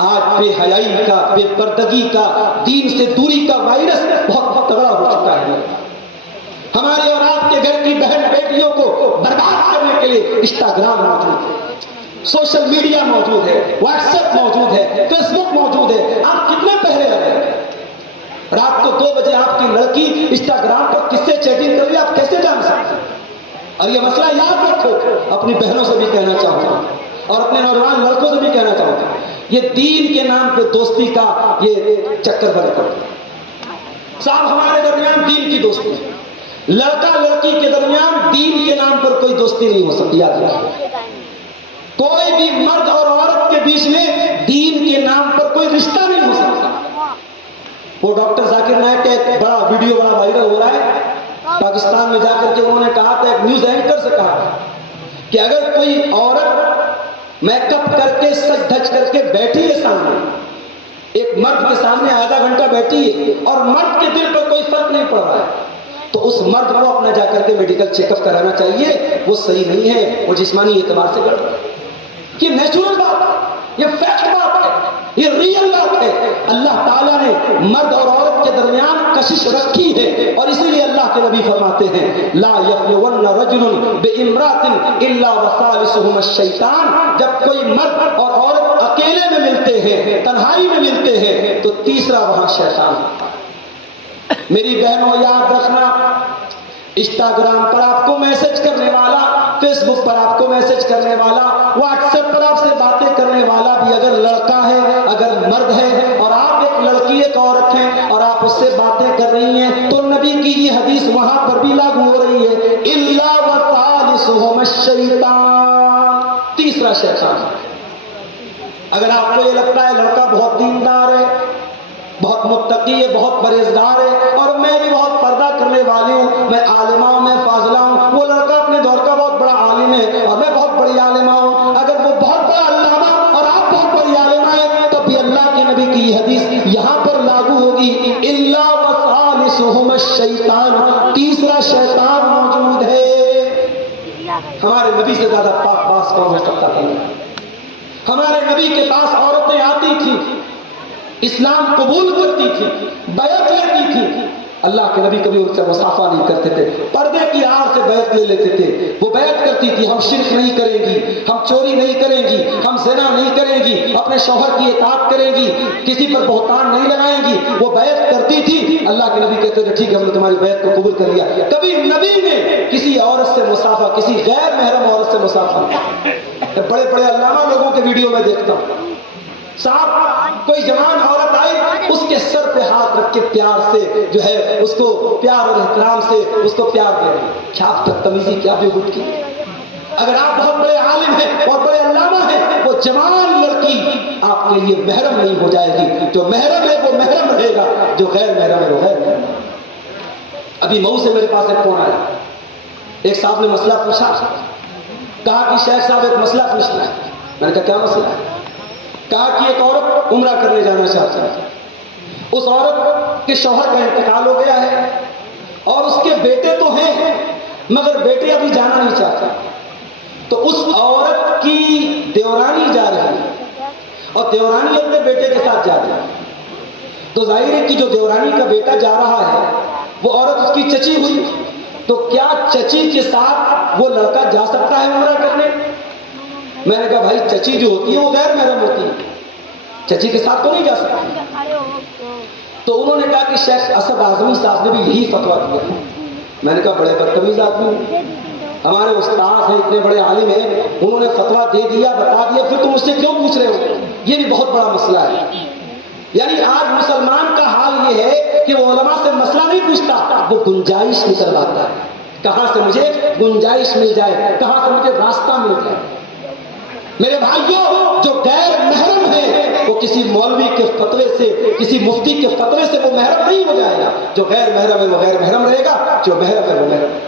آج بے حیائی کا، بے پردگی کا، دین سے دوری کا وائرس بہت تگڑا ہو چکا ہے۔ ہمارے اور آپ کے گھر کی بہن بیٹیوں کو برباد کرنے کے لیے انسٹاگرام موجود ہے، سوشل میڈیا موجود ہے، واٹس ایپ موجود ہے، فیس بک موجود ہے۔ آپ کتنے پہرے لگے؟ رات کو 2 بجے آپ کی لڑکی انسٹاگرام پر کس سے چیٹنگ کر رہی ہے، آپ کیسے جان سکتے ہیں؟ اور یہ مسئلہ یاد رکھو، اپنی بہنوں سے بھی کہنا چاہوں گا اور اپنے نوجوان لڑکوں سے بھی کہنا چاہوں گا، یہ دین کے نام پہ دوستی کا یہ چکر بند کرو۔ صاحب ہمارے درمیان دین کی دوستی ہے، لڑکا لڑکی کے درمیان دین کے نام پر کوئی دوستی نہیں ہو سکتی. یاد رکھیے کوئی بھی مرد اور عورت کے بیچ میں دین کے نام پر کوئی رشتہ نہیں ہو سکتا. وہ ڈاکٹر ذاکر نائک کا ایک بڑا ویڈیو بڑا وائرل ہو رہا ہے. پاکستان میں جا کر کے انہوں نے کہا تھا, ایک نیوز اینکر سے کہا کہ اگر کوئی عورت میک اپ کر کے سج دھج کر کے بیٹھی ہے سامنے, ایک مرد کے سامنے آدھا گھنٹہ بیٹھی ہے اور مرد کے دل پر کوئی فرق نہیں پڑ رہا ہے, تو اس مرد کو اپنا جا کر کے میڈیکل چیک اپ کرانا چاہیے. وہ صحیح نہیں ہے, وہ جسمانی اعتبار سے گڑبڑ ہے. یہ نیچرل بات ہے, یہ فیکٹ بات ہے, یہ ریئل بات ہے. اللہ تعالیٰ نے مرد اور عورت کے درمیان کشش رکھی ہے, اور اسی لیے اللہ کے نبی فرماتے ہیں لا یخلون رجل بامرأۃ الا وثالثهما الشیطان. جب کوئی مرد اور عورت اکیلے میں ملتے ہیں, تنہائی میں ملتے ہیں, تو تیسرا وہاں شیطان. میری بہنوں یاد رکھنا, انسٹاگرام پر آپ کو میسج کرنے والا, فیس بک پر آپ کو میسج کرنے والا, واٹس ایپ پر آپ سے باتیں کرنے والا بھی اگر لڑکا ہے, اگر مرد ہے, اور آپ ایک لڑکی ایک عورت ہیں اور آپ اس سے باتیں کر رہی ہیں, تو نبی کی یہ حدیث وہاں پر بھی لاگو ہو رہی ہے الا وثالثهما الشیطان. تیسرا شیطان. اگر آپ کو یہ لگتا ہے لڑکا بہت دیندار ہے, بہت متقی ہے, بہت پرہیزگار ہے, اور میں بھی بہت پردہ کرنے والی ہوں, میں عالمہ ہوں, میں فاضلہ ہوں, وہ لڑکا اپنے دور کا بہت بڑا عالم ہے اور میں بہت بڑی عالمہ ہوں, اگر وہ بہت بڑا علامہ اور آپ بہت بڑی عالمہ ہیں, تو بھی اللہ کے نبی کی یہ حدیث یہاں پر لاگو ہوگی الا وثالثهما الشیطان. تیسرا شیطان موجود ہے. ہمارے نبی سے زیادہ پاک باز کون ہو سکتا تھا؟ ہمارے نبی کے پاس عورتیں آتی تھیں, اسلام قبول کرتی تھی, بیعت لیتی تھی. اللہ کے نبی کبھی ان سے مصافحہ نہیں کرتے تھے, پردے کی آڑ سے بیعت لے لیتے تھے. وہ بیعت کرتی تھی ہم شرک نہیں کریں گی, ہم چوری نہیں کریں گی, ہم زنا نہیں کریں گی, اپنے شوہر کی اطاعت کریں گی, کسی پر بہتان نہیں لگائیں گی. وہ بیعت کرتی تھی. اللہ کے نبی کہتے تھے ٹھیک ہے ہم نے تمہاری بیعت کو قبول کر لیا. کبھی نبی نے کسی عورت سے مصافحہ, کسی غیر محرم عورت سے مصافحہ نہیں. بڑے بڑے علامہ لوگوں کے ویڈیو میں دیکھتا ہوں, صاحب کوئی جوان عورت آئی, اس کے سر پہ ہاتھ رکھ کے پیار سے جو ہے اس کو پیار اور احترام سے اس کو پیار دے رہے. کیا بدتمیزی, کیا بے غیرتی. اگر آپ بہت بڑے عالم ہیں اور بڑے علامہ ہیں, وہ جوان لڑکی آپ کے لیے محرم نہیں ہو جائے گی. جو محرم ہے وہ محرم رہے گا, جو غیر محرم ہے وہ غیر محرم. ابھی مئو سے میرے پاس ایک فون آیا, ایک صاحب نے مسئلہ پوچھا, کہا کہ شیخ صاحب ایک مسئلہ پوچھنا ہے. میں نے کہا کیا مسئلہ ہے؟ کہا کہ ایک عورت عمرہ کرنے جانا چاہتی ہے, اس عورت کے شوہر کا انتقال ہو گیا ہے اور اس کے بیٹے تو ہیں مگر بیٹے ابھی جانا نہیں چاہتے. تو اس عورت کی دیورانی جا رہی ہے اور دیورانی اپنے بیٹے کے ساتھ جا رہی ہے. تو ظاہر ہے کہ جو دیورانی کا بیٹا جا رہا ہے وہ عورت اس کی چچی ہوئی, تو کیا چچی کے ساتھ وہ لڑکا جا سکتا ہے عمرہ کرنے؟ میں نے کہا بھائی چچی جو ہوتی ہے وہ غیر محرم ہوتی ہے, چچی کے ساتھ تو نہیں جا سکتا. تو انہوں نے کہا کہ شیخ اسد اعظمی صاحب نے بھی یہی فتویٰ دیا. میں نے کہا بڑے بدتمیز آدمی, ہمارے استاد ہیں, اتنے بڑے عالم ہیں, انہوں نے فتویٰ دے دیا, بتا دیا, پھر تم مجھ سے کیوں پوچھ رہے ہو؟ یہ بھی بہت بڑا مسئلہ ہے. یعنی آج مسلمان کا حال یہ ہے کہ وہ علماء سے مسئلہ نہیں پوچھتا, وہ گنجائش نکلواتا ہے. کہاں سے مجھے گنجائش مل جائے, کہاں سے مجھے راستہ مل جائے. میرے بھائیوں, جو غیر محرم ہے وہ کسی مولوی کے فتوے سے, کسی مفتی کے فتوے سے وہ محرم نہیں ہو جائے گا. جو غیر محرم ہے وہ غیر محرم رہے گا, جو محرم ہے وہ محرم.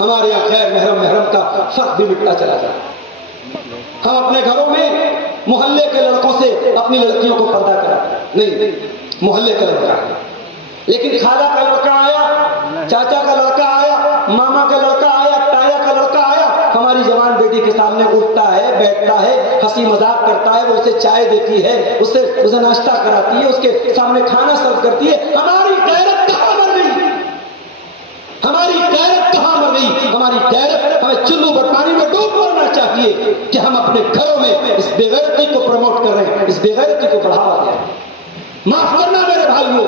ہمارے یہاں غیر محرم محرم کا فرق بھی مٹتا چلا جائے. ہم اپنے گھروں میں محلے کے لڑکوں سے اپنی لڑکیوں کو پردہ کراتے نہیں, محلے کا لڑکا, لیکن خالہ کا لڑکا آیا, چاچا کا لڑکا آیا, ماما کا لڑکا آیا, تایا کا لڑکا آیا, ہماری جوان بیٹی کے سامنے اٹھتا ہے, بیٹھتا ہے, ہنسی مذاق کرتا ہے, وہ اسے چائے دیتی ہے, اسے ناشتہ کراتی ہے, اس کے سامنے کھانا سرو کرتی ہے. ہماری غیرت کہاں مر گئی؟ ہماری غیرت کہاں مر گئی؟ ہماری غیرت, ہمیں چلو پر پانی میں ڈوب مرنا چاہیے کہ ہم اپنے گھروں میں اس بے غیرتی کو پروموٹ کر رہے ہیں, اس بے غیرتی کو بڑھاوا دیں. معاف کرنا میرے بھائیوں,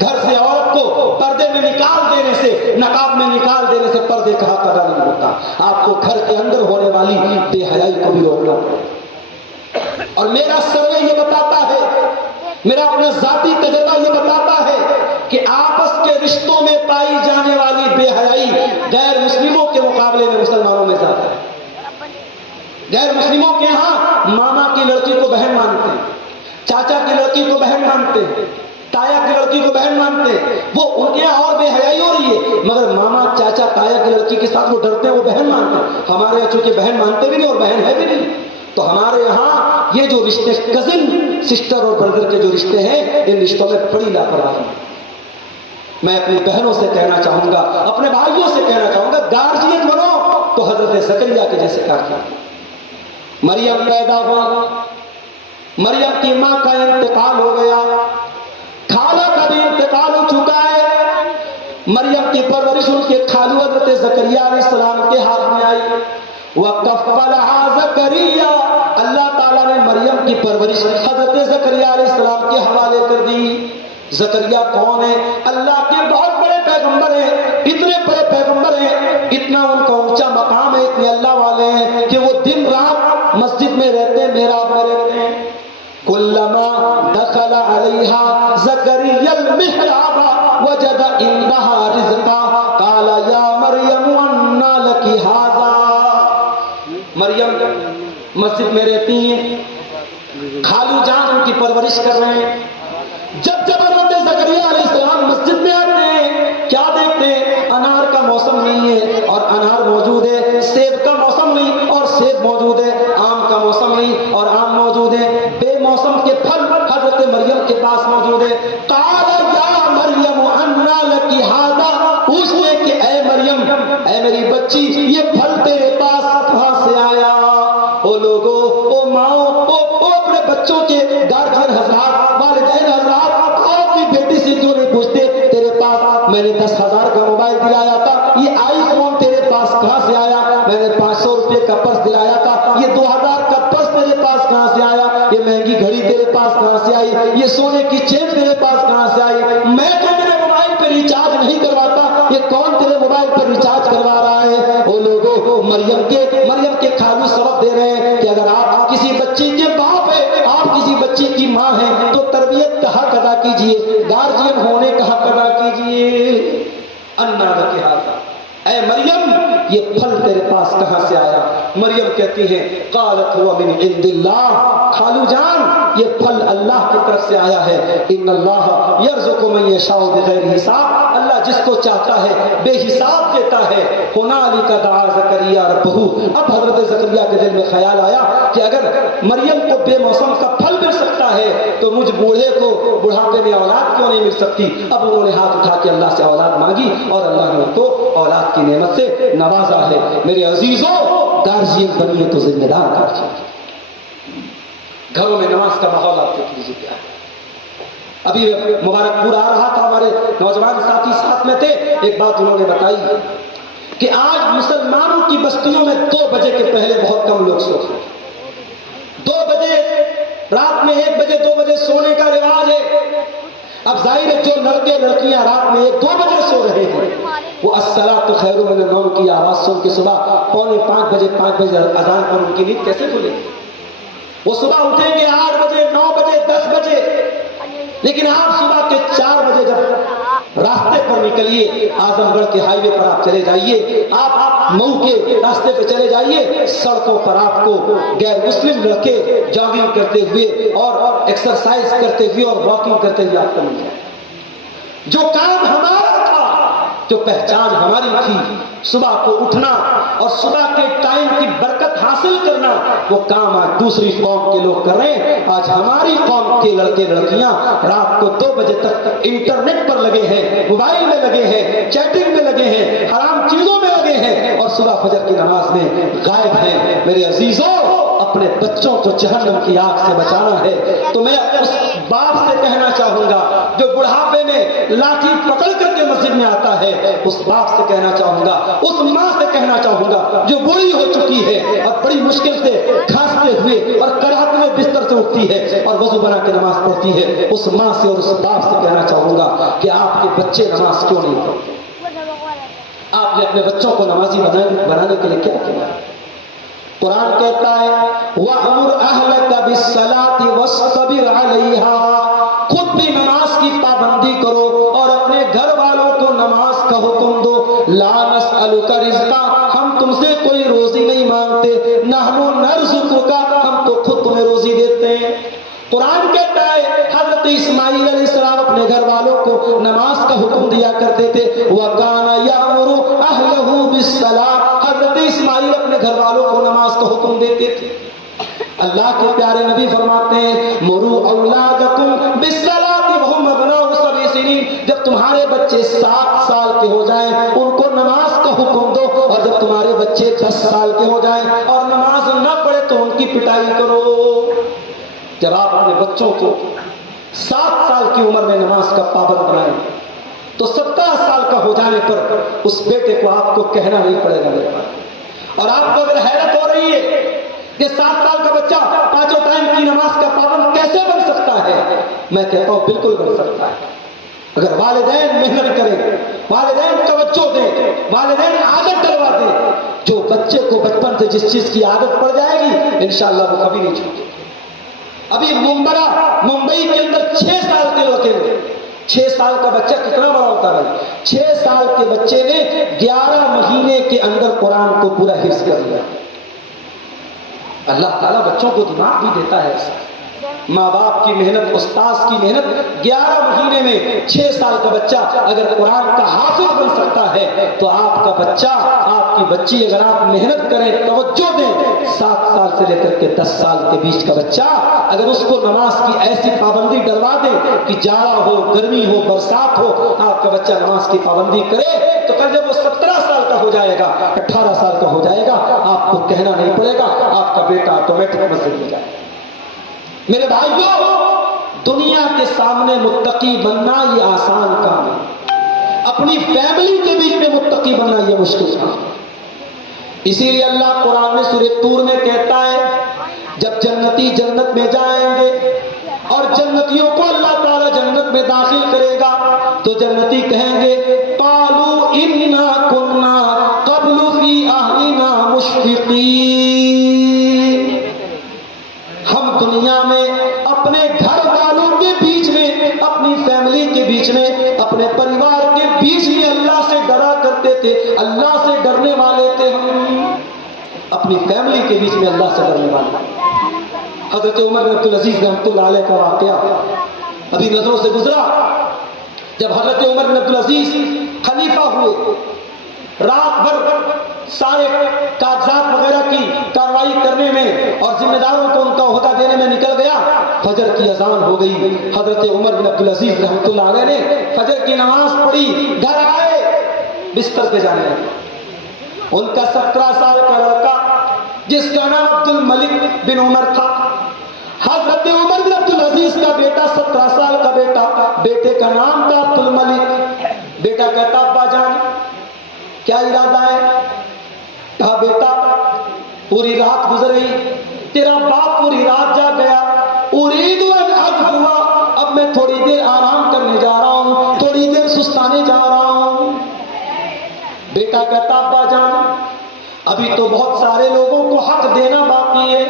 گھر سے عورت کو پردے میں نکال دینے سے, نقاب میں نکال دینے سے پردے کا حق ادا نہیں ہوتا. آپ کو گھر کے اندر ہونے والی بے حیائی کو بھی روکنا پڑے. اور میرا سروے یہ بتاتا ہے, میرا اپنا ذاتی تجربہ یہ بتاتا ہے کہ آپس کے رشتوں میں پائی جانے والی بے حیائی غیر مسلموں کے مقابلے میں مسلمانوں میں زیادہ ہے۔ غیر مسلموں کے ہاں ماما کی لڑکی کو بہن مانتے ہیں، چاچا کی لڑکی کو بہن مانتے ہیں، تایا کی لڑکی کو بہن مانتے ہیں، وہ ان کے یہاں اور بے حیائی ہو رہی ہے، مگر ماما چاچا تایا کی لڑکی کے ساتھ وہ ڈرتے ہیں، وہ بہن مانتے ہیں۔ ہمارے یہاں چونکہ بہن مانتے بھی نہیں اور بہن ہے بھی نہیں، تو ہمارے یہاں یہ جو رشتے کزن سسٹر اور بردر کے جو رشتے ہیں، ان رشتوں میں بڑی لاپرواہی ہے۔ میں اپنی بہنوں سے کہنا چاہوں گا، اپنے بھائیوں سے کہنا چاہوں گا، گارجین بنو تو حضرت زکریا کے جیسے کار کیجیے۔ مریم پیدا ہوا، مریم کی ماں کا انتقال ہو گیا، خالہ کا بھی انتقال ہو چکا ہے، مریم کی پرورش ان کے خالو حضرت زکریا علیہ السلام کے ہاتھ میں آئی۔ وَكَفَّلَهَا زَكَرِيَّا، اللہ تعالیٰ نے مریم کی پرورش حضرت زکریا علیہ السلام کے حوالے کر دی۔ زکریا کون ہے؟ اللہ کے بہت بڑے پیغمبر ہیں، اتنے بڑے پیغمبر ہیں، اتنا ان کا اونچا مقام ہے، اتنے اللہ والے ہیں کہ وہ دن رات مسجد میں رہتے ہیں، محراب میں رہتے ہیں۔ كلما دخل عليها زكريا المحراب وجد عندها رزقا قال يا مريم أنى لك هذا۔ مریم مسجد میں رہتی ہیں، خالو جان ان کی پرورش کر رہے ہیں۔ جب جب حضرت زکریا علیہ السلام مسجد میں آتے ہیں، کیا دیکھتے ہیں؟ انار کا موسم نہیں ہے اور انار موجود ہے، سیب کا موسم نہیں اور سیب موجود ہے، آم کا موسم نہیں اور آم موجود ہے، بے موسم کے پھل حضرت مریم کے پاس موجود ہے۔ قال یا مریم انا لکی ھذا، پوچھتے کہ اے مریم، اے میری بچی، یہ پھل تیرے پاس کہاں سے آیا؟ او لوگو، او ماؤں، او اپنے بچوں کے گارجین حضرات، والدین حضرات، اپنی بیٹی سے کیوں نہیں پوچھتے تیرے پاس میں نے 10,000 کا موبائل دلایا تھا، یہ آئی فون تیرے پاس کہاں سے آیا؟ میں نے 500 روپے کا پرس دلایا تھا، یہ 2,000 کا پرس تیرے پاس کہاں سے آیا؟ یہ مہنگی گھڑی تیرے پاس کہاں سے آئی؟ یہ سونے کی چین تیرے پاس کہاں سے آئی؟ میں تو تیرے موبائل پہ ریچارج نہیں کرواتا، یہ کون تیرے موبائل پہ ریچارج کروا رہا ہے؟ وہ لوگوں، مریم کے خالو سبب دے رہے ہیں کہ اگر آپ کسی بچی کے باپ ہیں، آپ کسی بچی کی ماں ہیں، تو تربیت کا حق ادا کیجئے، گارجین ہونے کا حق ادا کیجئے۔ انا لکی ھذا، اے مریم، یہ پھل تیرے پاس کہاں سے آیا؟ مریم کہتی ہے قالت هو من عند اللہ، خالو جان یہ پھل اللہ کی طرف سے آیا ہے، ان اللہ یرزق من یشاء بغیر حساب، اللہ جس کو چاہتا ہے بے حساب دیتا ہے۔ ہنالک دعا زکریا ربہ، اب حضرت زکریا کے دل میں خیال آیا کہ اگر مریم کو بے موسم کا پھل مل سکتا ہے تو مجھ بوڑھے کو بڑھاپے میں اولاد کیوں نہیں مل سکتی؟ اب انہوں نے ہاتھ اٹھا کے اللہ سے اولاد مانگی اور اللہ نے ان کو اولاد کی نعمت سے نوازا ہے۔ میرے عزیزوں، گارجین بنیے تو ذمہ دار گارجین۔ گھروں میں نماز کا ماحول آپ دیکھ لیجیے کیا ہے۔ ابھی مبارک پور آ رہا تھا، ہمارے نوجوان ساتھی ساتھ میں تھے، ایک بات انہوں نے بتائی کہ آج مسلمانوں کی بستیوں میں 2 بجے کے پہلے بہت کم لوگ سوتے ہیں۔ 2 بجے رات میں 1 بجے 2 بجے سونے کا رواج ہے۔ اب ظاہر ہے جو لڑکے لڑکیاں رات میں 1-2 بجے سو رہے ہیں، وہ الصلاۃ خیر من النوم کی آواز سن کے صبح 4:45 5 بجے اذان پر ان کی نیند کیسے کھلے؟ وہ صبح اٹھیں گے 8 بجے 9 بجے 10 بجے، لیکن آپ صبح کے 4 بجے جب راستے پر نکلیے، اعظم گڑھ کے ہائی وے پر آپ چلے جائیے، آپ مئو کے راستے پہ چلے جائیے، سڑکوں پر آپ کو غیر مسلم لڑکے جاگنگ کرتے ہوئے اور ایکسرسائز کرتے ہوئے اور واکنگ کرتے ہوئے آپ کو مل جائے۔ جو کام ہمارا تھا، جو پہچان ہماری تھی، صبح کو اٹھنا اور صبح کے ٹائم کی برکت حاصل کرنا، وہ کام آج دوسری قوم کے لوگ کر رہے ہیں۔ آج ہماری قوم کے لڑکے لڑکیاں رات کو 2 بجے تک انٹرنیٹ پر لگے ہیں، موبائل میں لگے ہیں، چیٹنگ میں لگے ہیں، حرام چیزوں میں لگے ہیں اور صبح فجر کی نماز میں غائب ہیں۔ میرے عزیزوں، اپنے بچوں کو جہنم کی آگ سے بچانا ہے تو میں اس باپ سے کہنا چاہوں گا جو بڑھاپے میں لاٹھی پکڑ کر کے مسجد میں آتا ہے، اس باپ سے کہنا چاہوں گا، اس ماں سے کہنا چاہوں گا جو بوڑھی ہو چکی ہے اور بڑی مشکل سے کھانستے ہوئے اور کراہتے ہوئے بستر سے اٹھتی ہے اور وضو بنا کے نماز پڑھتی ہے، اس ماں سے اور اس باپ سے کہنا چاہوں گا کہ آپ کے بچے نماز کیوں نہیں پڑھتے؟ آپ نے اپنے بچوں کو نمازی بنانے کے لیے کیا کیا؟ قرآن کہتا ہے وَأْمُرْ أَهْلَكَ بِالصَّلَاةِ وَاصْطَبِرْ عَلَيْهَا، خود بھی نماز کی پابندی کرو اور اپنے گھر والوں کو نماز کا حکم دو. لا نسألک رزقا, ہم تم سے کوئی روزی نہیں مانگتے. نحن نرزقک, ہم تو خود تمہیں روزی دیتے ہیں. قرآن کہتا ہے حضرت اسماعیل علیہ السلام اپنے گھر والوں کو نماز کا حکم دیا کرتے تھے. وَكَانَ يَأْمُرُ أَهْلَهُ بِالصَّلَاةِ, حضرت اسماعیل اپنے گھر والوں کو نماز کا حکم دیتے تھے. اللہ کے پیارے نبی فرماتے ہیں مروا اولادکم بالصلاۃ وهم ابناء 7 سنین, جب تمہارے بچے 7 سال کے ہو جائیں ان کو نماز کا حکم دو, اور جب تمہارے بچے 10 سال کے ہو جائیں اور نماز نہ پڑھے تو ان کی پٹائی کرو. جب آپ اپنے بچوں کو 7 سال کی عمر میں نماز کا پابند بنائیں تو 17 سال کا ہو جانے پر اس بیٹے کو آپ کو کہنا نہیں پڑے گا میرے پاس. اور آپ کو اگر حیرت ہو رہی ہے کہ 7 سال کا بچہ 5 ٹائم کی نماز کا پابند کیسے بن سکتا ہے, میں کہتا ہوں بالکل بن سکتا ہے. اگر والدین محنت کریں, والدین توجہ دیں, والدین عادت ڈلوا دیں, جو بچے کو بچپن سے جس چیز کی عادت پڑ جائے گی انشاءاللہ وہ کبھی نہیں چھوٹے. ابھی ممبئی کے اندر 6 سال کے لڑکے نے, 6 سال کا بچہ کتنا بڑا ہوتا ہے, 6 سال کے بچے نے 11 مہینے کے اندر قرآن کو پورا حفظ کر لیا. اللہ تعالیٰ بچوں کو دماغ بھی دیتا ہے ایسا. ماں باپ کی محنت, استاذ کی محنت, 11 مہینے میں 6 سال کا بچہ اگر قرآن کا حافظ بن سکتا ہے تو آپ کا بچہ, آپ کی بچی, اگر آپ محنت کریں, توجہ دیں, 7 سال سے لے کر کے 10 سال کے بیچ کا بچہ اگر اس کو نماز کی ایسی پابندی ڈلوا دیں کہ جاڑا ہو, گرمی ہو, برسات ہو, آپ کا بچہ نماز کی پابندی کرے تو کل جب وہ 17 سال کا ہو جائے گا, 18 سال کا ہو جائے گا, آپ کو کہنا نہیں پڑے گا, آپ کا بیٹا آٹومیٹک مسجد میں جائے گا. میرے بھائیوں, دنیا کے سامنے متقی بننا یہ آسان کام ہے, اپنی فیملی کے بیچ میں متقی بننا یہ مشکل کام ہے. اسی لیے اللہ قرآن میں سورہ طور میں کہتا ہے جب جنتی جنت میں جائیں گے اور جنتیوں کو اللہ تعالیٰ جنت میں داخل کرے گا تو جنتی کہیں گے قالوا انا كنا قبل فی اہلنا مشفقین, ہم دنیا میں اپنے گھر والوں کے بیچ میں, اپنی فیملی کے بیچ میں, اپنے پریوار کے بیچ میں اللہ سے ڈرا کرتے تھے, اللہ سے ڈرنے والے تھے. ہم اپنی فیملی کے بیچ میں اللہ سے ڈرنے والے. حضرت عمر بن عبدالعزیز رحمۃ اللہ علیہ کا واقعہ ابھی نظروں سے گزرا. جب حضرت عمر بن عبدالعزیز خلیفہ ہوئے, رات بھر سارے کاغذات وغیرہ کی کاروائی کرنے میں اور ذمہ داروں کو ان کا عہدہ دینے میں نکل گیا. فجر کی اذان ہو گئی. حضرت عمر بن عبدالعزیز رحمۃ اللہ علیہ نے فجر کی نماز پڑھی, گھر آئے, بستر پہ جانے لگے. ان کا 17 سال کا لڑکا جس کا نام عبد الملک بن عمر تھا, حضرت عمر بن عبدالعزیز کا بیٹا 17 سال کا بیٹا, بیٹے کا نام تھا عبد الملک. بیٹا کہتا ابا جان کیا ارادہ ہے؟ کہا بیٹا پوری رات گزر گئی, تیرا باپ پوری رات جا گیا, اريد ان اغدو, اب میں تھوڑی دیر آرام کرنے جا رہا ہوں, تھوڑی دیر سستانے جا رہا ہوں. بیٹا کہتا ابا جان ابھی تو بہت سارے لوگوں کو حق دینا باقی ہے,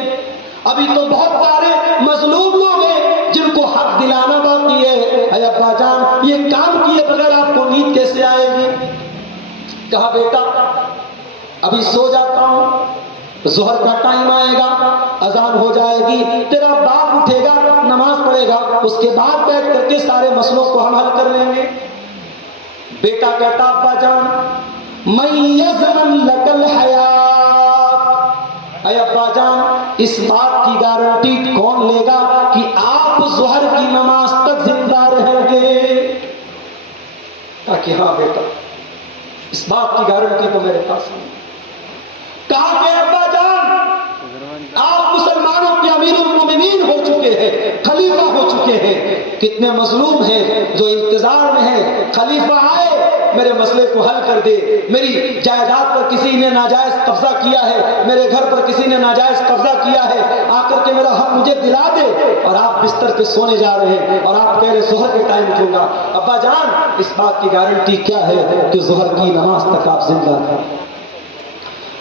ابھی تو بہت سارے مظلوم لوگ ہیں جن کو حق دلانا باقی ہے. اے ابا جان یہ کام کیے بغیر آپ کو نیند کیسے آئے گی؟ کہا بیٹا ابھی سو جاتا ہوں, ظہر کا ٹائم آئے گا, اذان ہو جائے گی, تیرا باپ اٹھے گا, نماز پڑھے گا, اس کے بعد بیٹھ کر کے سارے مسئلوں کو ہم حل کر لیں گے. بیٹا کہتا ابا جان من یضمن لک الحیات, اے ابا جان اس بات کی گارنٹی کون لے گا کہ آپ ظہر کی نماز تک زندہ رہیں گے؟ کہا کہ ہاں بیٹا اس بات کی گارنٹی تو میرے پاس نہیں. کہا کہ ابا جان آپ مسلمانوں کے امیر المومنین ہو چکے ہیں, خلیفہ ہو چکے ہیں, کتنے مظلوم ہیں جو انتظار میں ہیں, خلیفہ آئے میرے مسئلے کو حل کر دے, میری جائیداد پر کسی نے ناجائز قبضہ کیا ہے, میرے گھر پر کسی نے ناجائز قبضہ کیا ہے, آ کر کے میرا حق مجھے دلا دے. اور آپ بستر پہ سونے جا رہے ہیں اور آپ کہہ رہے ظہر کے ٹائم اٹھوں گا. ابا جان اس بات کی گارنٹی کیا ہے کہ ظہر کی نماز تک آپ زندہ ہیں؟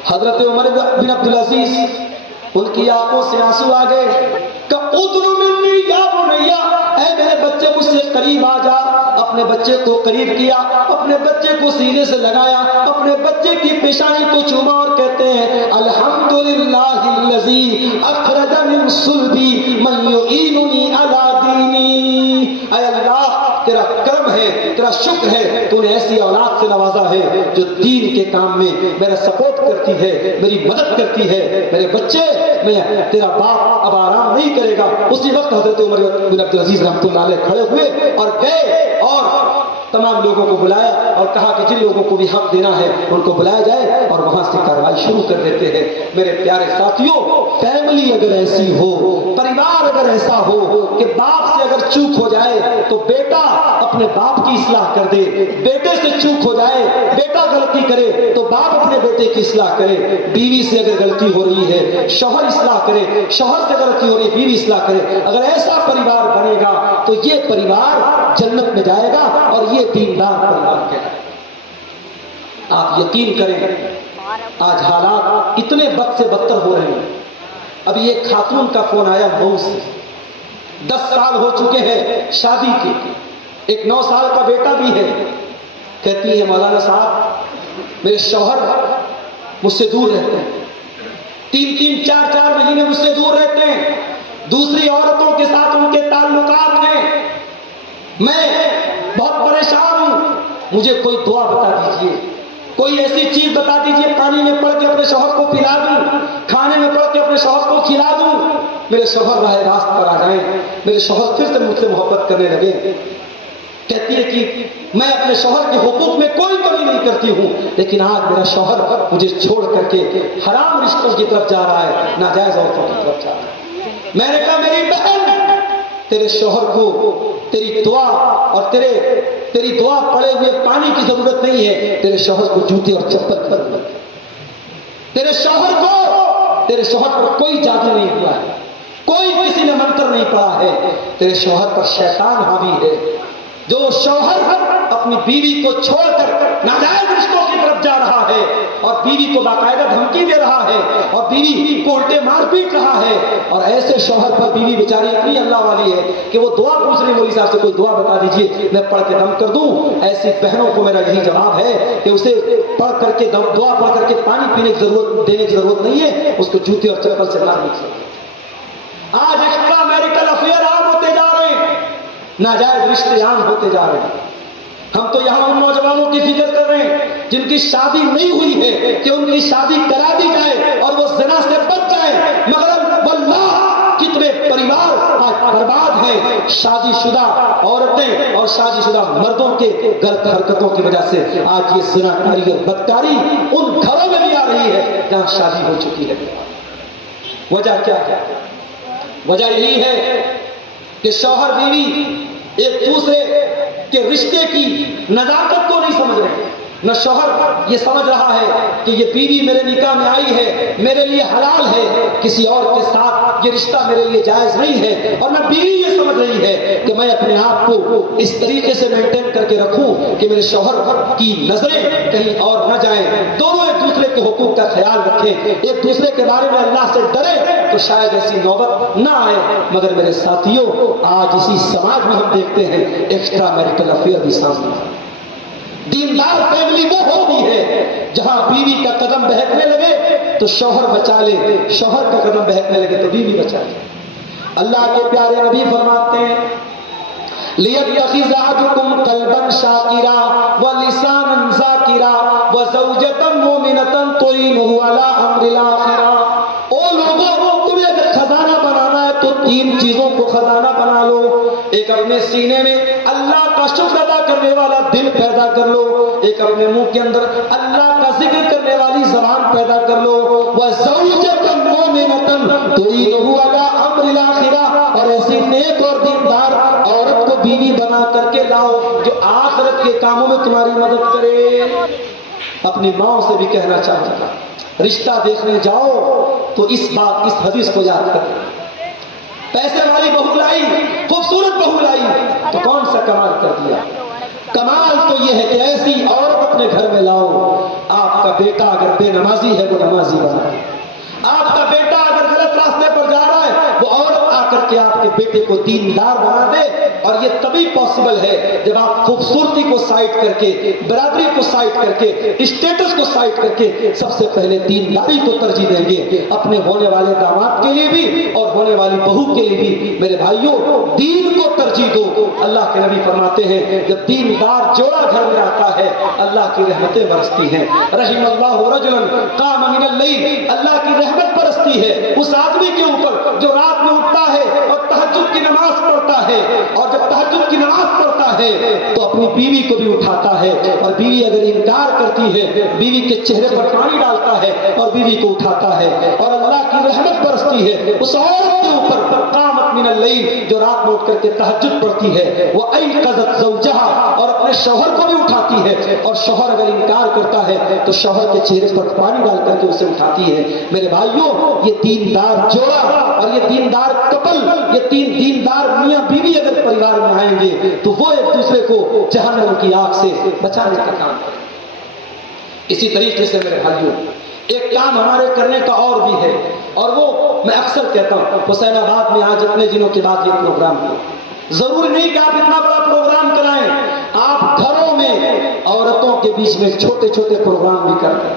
حضرت عمر بن عبدالعزیز ان کی آنکھوں سے آنسو آ گئے کہ ادنو منی یا بنیا, اے میرے بچے مجھ سے قریب آ جا, اپنے بچے کو قریب کیا، اپنے بچے کو سینے سے لگایا، اپنے بچے کی پیشانی کو چوما اور کہتے ہیں الحمدللہ الذی اخرج من صلبی من یعیننی علی دینی۔ اے اللہ تیرا کرم ہے، تیرا شکر ہے، تو نے ایسی اولاد سے نوازا ہے جو دین کے کام میں میرا سپورٹ کرتی ہے، میری مدد کرتی ہے۔ میرے بچے، میں تیرا باپ اب آرام نہیں کرے گا۔ اسی وقت حضرت عمر بن عبدالعزیز رحمۃ اللہ علیہ کھڑے ہوئے اور گئے اور تمام لوگوں کو بلایا اور کہا کہ جن لوگوں کو بھی حق دینا ہے ان کو بلایا جائے، اور وہاں سے کارروائی شروع کر دیتے ہیں۔ میرے پیارے ساتھیوں، فیملی اگر ایسی ہو، پریوار اگر ایسا ہو کہ باپ سے اگر چوک ہو جائے تو بیٹا اپنے باپ کی اصلاح کر دے، بیٹے سے چوک ہو جائے، بیٹا غلطی کرے تو باپ اپنے بیٹے کی اصلاح کرے، بیوی سے اگر غلطی ہو رہی ہے شوہر اصلاح کرے، شوہر سے غلطی ہو رہی ہے بیوی اصلاح کرے۔ اگر ایسا پریوار بنے گا تو یہ پریوار جنت میں جائے گا اور یہ دیندار پریوار کہلائے گا۔ آپ یقین کریں، آج حالات اتنے بد سے بدتر ہو رہے ہیں۔ ابھی ایک خاتون کا فون آیا مئو سے، 10 سال ہو چکے ہیں شادی کے، ایک 9 سال کا بیٹا بھی ہے۔ کہتی ہے مولانا صاحب میرے شوہر مجھ سے دور رہتے ہیں، 3 4 مہینے مجھ سے دور رہتے ہیں، دوسری عورتوں کے ساتھ ان کے تعلقات ہیں، میں بہت پریشان ہوں، مجھے کوئی دعا بتا دیجئے، کوئی ایسی چیز بتا دیجئے پانی میں پڑھ کے اپنے شوہر کو پلا دوں، کھانے میں پڑھ کے اپنے شوہر کو کھلا دوں، میرے شوہر راہ راست پر آ جائیں، میرے شوہر پھر سے مجھ سے محبت کرنے لگے۔ کہتی ہے کہ میں اپنے شوہر کے حقوق میں کوئی کمی نہیں کرتی ہوں، لیکن آج میرا شوہر مجھے چھوڑ کر کے حرام رشتوں کی طرف جا رہا ہے، ناجائز عورتوں کی طرف جا رہا ہے۔ میں نے کہا میری بہن، تیرے شوہر کو تیری دعا اور تیری دعا پڑے ہوئے پانی کی ضرورت نہیں ہے، تیرے شوہر کو جوتے اور چپل کی ضرورت ہے۔ تیرے شوہر پر کوئی جادو نہیں ہوا ہے، کوئی کسی نے منتر نہیں پڑا ہے، تیرے شوہر پر شیطان حاوی ہے۔ جو شوہر اپنی بیوی کو چھوڑ کر ناجائز رشتوں کی طرف جا رہا ہے اور بیوی کو باقاعدہ دھمکی دے رہا ہے اور بیوی کو الٹے مار پیٹ رہا ہے، اور ایسے شوہر پر بیوی بیچاری اتنی اللہ والی ہے کہ وہ دعا پوچھ رہی، مولوی صاحب سے کوئی دعا بتا دیجئے میں پڑھ کے دم کر دوں، ایسی بہنوں کو میرا یہی جواب ہے کہ اسے پڑھ کر کے دعا پڑھ کر کے پانی پینے کی ضرورت دینے کی ضرورت نہیں ہے، اس کو جوتے اور چپل سے مارنے کی ضرورت ہے۔ آج ایکسٹرا میریٹل افیئر عام ہوتے جا رہے ہیں، ناجائز رشتے عام ہوتے جا رہے ہیں۔ ہم تو یہاں ان نوجوانوں کی فکر کر رہے ہیں جن کی شادی نہیں ہوئی ہے کہ ان کی شادی کرا دی جائے اور وہ زنا سے بچ جائیں، مگر واللہ کتنے پریوار آج برباد ہیں شادی شدہ عورتیں اور شادی شدہ مردوں کے غلط حرکتوں کی وجہ سے۔ آج یہ زناکاری اور بدکاری ان گھروں میں بھی آ رہی ہے جہاں شادی ہو چکی ہے۔ وجہ کیا ہے؟ وجہ یہی ہے کہ شوہر بیوی ایک دوسرے کے رشتے کی نزاکت کو نہیں سمجھ رہے، نہ شوہر یہ سمجھ رہا ہے کہ یہ بیوی میرے نکاح میں آئی ہے، میرے لیے حلال ہے، کسی اور کے ساتھ یہ رشتہ میرے لیے جائز نہیں ہے، اور نہ بیوی یہ سمجھ رہی ہے کہ میں اپنے آپ کو اس طریقے سے مینٹین کر کے رکھوں کہ میرے شوہر کی نظریں کہیں اور نہ جائیں۔ دونوں ایک دوسرے کے حقوق کا خیال رکھیں، ایک دوسرے کے بارے میں اللہ سے ڈرے تو شاید ایسی نوبت نہ آئے۔ مگر میرے ساتھیوں، آج اسی سماج میں ہم دیکھتے ہیں ایکسٹرا میریٹل افیئر بھی سامنے آئے۔ دیندار فیملی وہ ہوتی ہے جہاں بیوی کا قدم بہکنے لگے تو شوہر بچا لے، شوہر کا قدم بہکنے لگے تو بیوی بچا لے۔ اللہ کے پیارے نبی فرماتے ہیں لِيَتَّخِذَ أَحَدُكُمْ قَلْبًا شَاكِرًا وَلِسَانًا ذَاكِرًا وَزَوْجَةً مُؤْمِنَةً تُعِينُهُ عَلَىٰ أَمْرِ الْآخِرَةِ۔ او لوگوں، تمہیں اگر خزانہ بنانا ہے تو 3 چیزوں کو خزانہ بنا لو۔ ایک اپنے سینے میں اللہ کا شکر ادا کرنے والا دل پیدا کر لو، ایک اپنے منہ کے اندر اللہ کا ذکر کرنے والی زبان پیدا کر لو۔ وَزَوْجَةً مُؤْمِنَةً تُعِينُهُ عَلَىٰ أَمْرِ الْآخِرَةِ، اور ایسی نیک اور دیندار عورت کو بیوی بنا کر کے لاؤ جو آخرت کے کاموں میں تمہاری مدد کرے۔ اپنی ماں سے بھی کہنا چاہتا تھا رشتہ دیکھنے جاؤ تو اس حدیث کو یاد کر، پیسے والی بہو لائی، خوبصورت بہو لائی تو کون سا کمال کر دیا؟ کمال تو یہ ہے کہ ایسی عورت اپنے گھر میں لاؤ، آپ کا بیٹا اگر بے نمازی ہے وہ نمازی بنائے، آپ کا بیٹا اگر غلط راستے پر جا رہا ہے وہ عورت کر کے آپ کے بیٹے کو دیندار بنا دے. اور یہ تبھی پاسبل ہے جب آپ خوبصورتی کو سائڈ کر کے, برادری کو سائڈ کر کے, اسٹیٹس کو سائڈ کر کے سب سے پہلے دینداری کو ترجیح دیں گے, اپنے ہونے والے داماد کے لیے بھی اور ہونے والی بہو کے لیے بھی. میرے بھائیوں, دین کو ترجیح دو. اللہ کے نبی فرماتے ہیں جب دیندار جوڑا گھر میں آتا ہے اللہ کی رحمتیں برستی ہیں. رحم اللہ رجلا قام من اللیل, اللہ کی رحمت برستی ہے اس آدمی کے اوپر جو رات میں اٹھتا ہے اور تہجد کی نماز پڑھتا ہے, اور جب تہجد کی نماز پڑھتا ہے تو اپنی بیوی کو بھی اٹھاتا ہے, اور بیوی اگر انکار کرتی ہے بیوی کے چہرے پر پانی ڈالتا ہے اور بیوی کو اٹھاتا ہے, اور اللہ کی رحمت برستی ہے اس عورت کے اوپر. قامت من اللیل, جو رات میں اٹھ کر کے تہجد پڑھتی ہے, وہ ایقظت زوجہا, اور اپنے شوہر کو بھی اٹھاتی ہے, اور شوہر اگر انکار کرتا ہے تو شوہر کے چہرے پر پانی ڈال کر کے اسے اٹھاتی ہے. میرے بھائیوں, یہ دیندار جوڑا اور یہ دیندار کپل, یہ تین دیندار میاں بیوی اگر پریوار میں آئیں گے تو وہ ایک دوسرے کو جہنم کی آگ سے بچانے کا کام کریں. اسی طریقے سے میرے بھائیوں, ایک کام ہمارے کرنے کا اور بھی ہے, اور وہ میں اکثر کہتا ہوں, حسین آباد میں آج اتنے دنوں کے بعد یہ پروگرام ہوا. ضروری نہیں کہ آپ اتنا بڑا پروگرام کرائیں, آپ گھروں میں عورتوں کے بیچ میں چھوٹے چھوٹے پروگرام بھی کریں.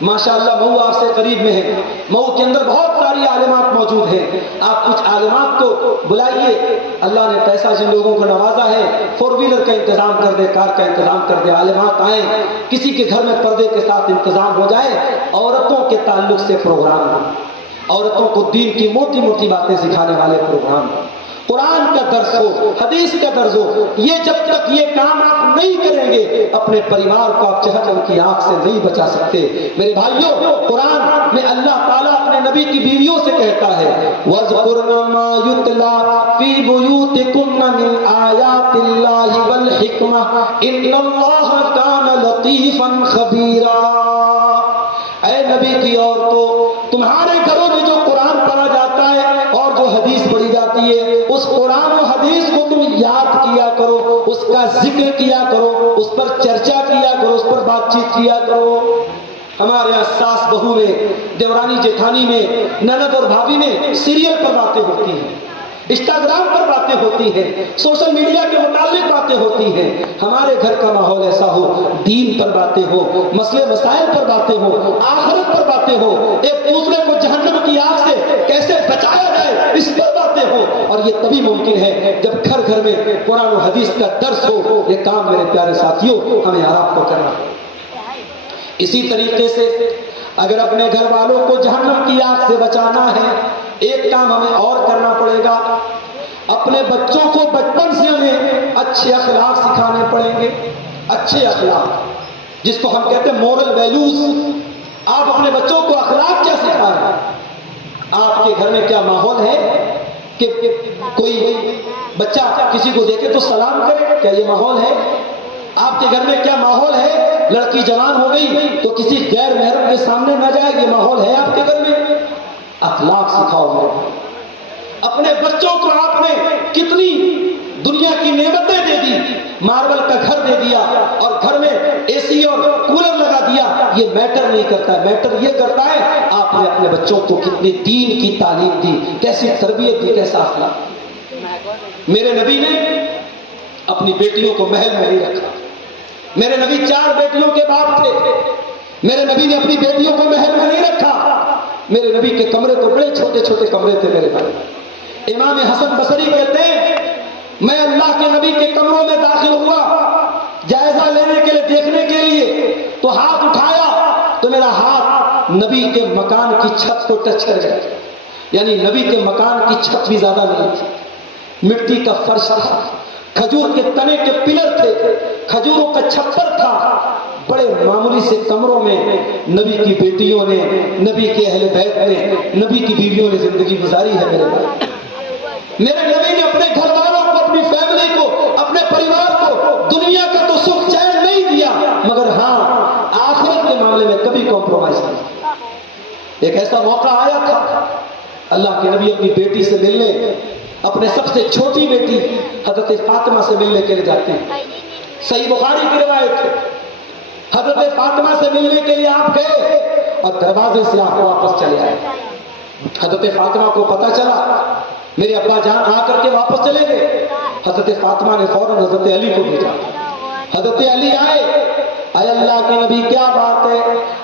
ماشاءاللہ مئو آپ سے قریب میں ہے, مئو کے اندر بہت ساری عالمات موجود ہیں. آپ کچھ عالمات کو بلائیے, اللہ نے پیسہ جن لوگوں کو نوازا ہے 4 ویلر کا انتظام کر دے, کار کا انتظام کر دے, عالمات آئیں, کسی کے گھر میں پردے کے ساتھ انتظام ہو جائے, عورتوں کے تعلق سے پروگرام ہو, عورتوں کو دین کی موٹی موٹی باتیں سکھانے والے پروگرام ہو, قرآن کا درس ہو, حدیث کا درس ہو. یہ جب تک یہ کام آپ نہیں کریں گے اپنے پریوار کو آپ جہنم کی آگ سے نہیں بچا سکتے. میرے بھائیوں, قرآن میں اللہ تعالیٰ اپنے نبی کی بیویوں سے کہتا ہے وَاذْكُرْنَ مَا يُتْلَى فِي بُيُوتِكُنَّ مِنْ آيَاتِ اللَّهِ وَالْحِكْمَةِ إِنَّ اللَّهَ كَانَ لَطِيفًا خَبِيرًا. اے نبی کی عورتوں, تمہارے گھروں میں جو قرآن پڑھا جاتا ہے اور جو حدیث پڑھی جاتی ہے, اس قرآن و حدیث کو تم یاد کیا کرو, اس کا ذکر کیا کرو, اس پر چرچا کیا کرو, اس پر بات چیت کیا کرو. ہمارے یہاں ساس بہو میں, دیورانی جیٹھانی میں, نند اور بھابھی میں سیریل پر باتیں ہوتی ہیں, انسٹاگرام پر باتیں ہوتی ہیں, سوشل میڈیا کے متعلق باتیں ہوتی ہیں. ہمارے گھر کا ماحول ایسا ہو, دین پر باتیں ہو, مسئلے مسائل پر باتیں ہو, آخرت پر باتیں ہو, ایک دوسرے کو جہنم کی آگ سے کیسے بچایا جائے اس پر باتیں ہو. اور یہ تبھی ممکن ہے جب گھر گھر میں قرآن و حدیث کا درس ہو. یہ کام میرے پیارے ساتھیوں ہمیں آپ کو کرنا ہے. اسی طریقے سے اگر اپنے گھر والوں کو جہنم کی آگ سے بچانا ہے, ایک کام ہمیں اور کرنا پڑے گا. اپنے بچوں کو بچپن سے ہمیں اچھے اخلاق سکھانے پڑیں گے. اچھے اخلاق جس کو ہم کہتے ہیں مورل ویلیوز. آپ اپنے بچوں کو اخلاق کیا سکھائیں؟ آپ کے گھر میں کیا ماحول ہے کہ کوئی بچہ کسی کو دیکھے تو سلام کرے؟ کیا یہ ماحول ہے؟ آپ کے گھر میں کیا ماحول ہے؟ لڑکی جوان ہو گئی تو کسی غیر محرم کے سامنے نہ جائے, یہ ماحول ہے آپ کے گھر میں؟ اخلاق سکھاؤ میرے. اپنے بچوں کو آپ نے کتنی دنیا کی نعمتیں دے دی, ماربل کا گھر دے دیا اور گھر میں اے سی اور کولر لگا دیا, یہ میٹر نہیں کرتا ہے. میٹر یہ کرتا ہے آپ نے اپنے بچوں کو کتنی دین کی تعلیم دی, کیسی تربیت دی, کیسا اخلاق. میرے نبی نے اپنی بیٹیوں کو محل میں نہیں رکھا. میرے نبی 4 بیٹیوں کے باپ تھے. میرے نبی نے اپنی بیٹیوں کو محل میں نہیں رکھا. میرے نبی کے کمرے تو بڑے چھوٹے چھوٹے کمرے تھے میرے بھائی. امام حسن بصری کہتے ہیں میں اللہ کے نبی کے کمروں میں داخل ہوا جائزہ لینے کے لیے, دیکھنے کے لیے, تو ہاتھ اٹھایا تو میرا ہاتھ نبی کے مکان کی چھت کو ٹچ کر گیا. یعنی نبی کے مکان کی چھت بھی زیادہ نہیں تھی, مٹی کا فرش تھا, کھجور کے تنے کے پلر تھے, کھجوروں کا چھپر تھا. بڑے معمولی سے کمروں میں نبی کی بیٹیوں نے, نبی کے اہل بیت نے, نبی کی بیویوں نے زندگی گزاری ہے میرے بھائی. میرے نبی نے اپنے گھر والوں کو, اپنی فیملی کو, اپنے پریوار کو دنیا کا تو سکھ چین نہیں دیا, مگر ہاں آخرت کے معاملے میں کبھی کمپرومائز نہیں. ایک ایسا موقع آیا تھا, اللہ کے نبی اپنی بیٹی سے ملنے, اپنے سب سے چھوٹی بیٹی حضرت فاطمہ سے ملنے کے لیے جاتے ہیں. صحیح بخاری کی روایت ہے, حضرت فاطمہ سے ملنے کے لیے آپ گئے اور دروازے سے آپ واپس چلے آئے. حضرت فاطمہ کو پتا چلا میرے ابا جان آ کر کے واپس چلے گئے. حضرت فاطمہ نے فوراً حضرت علی کو بھیجا. حضرت علی آئے. اے اللہ کے نبی کیا بات ہے،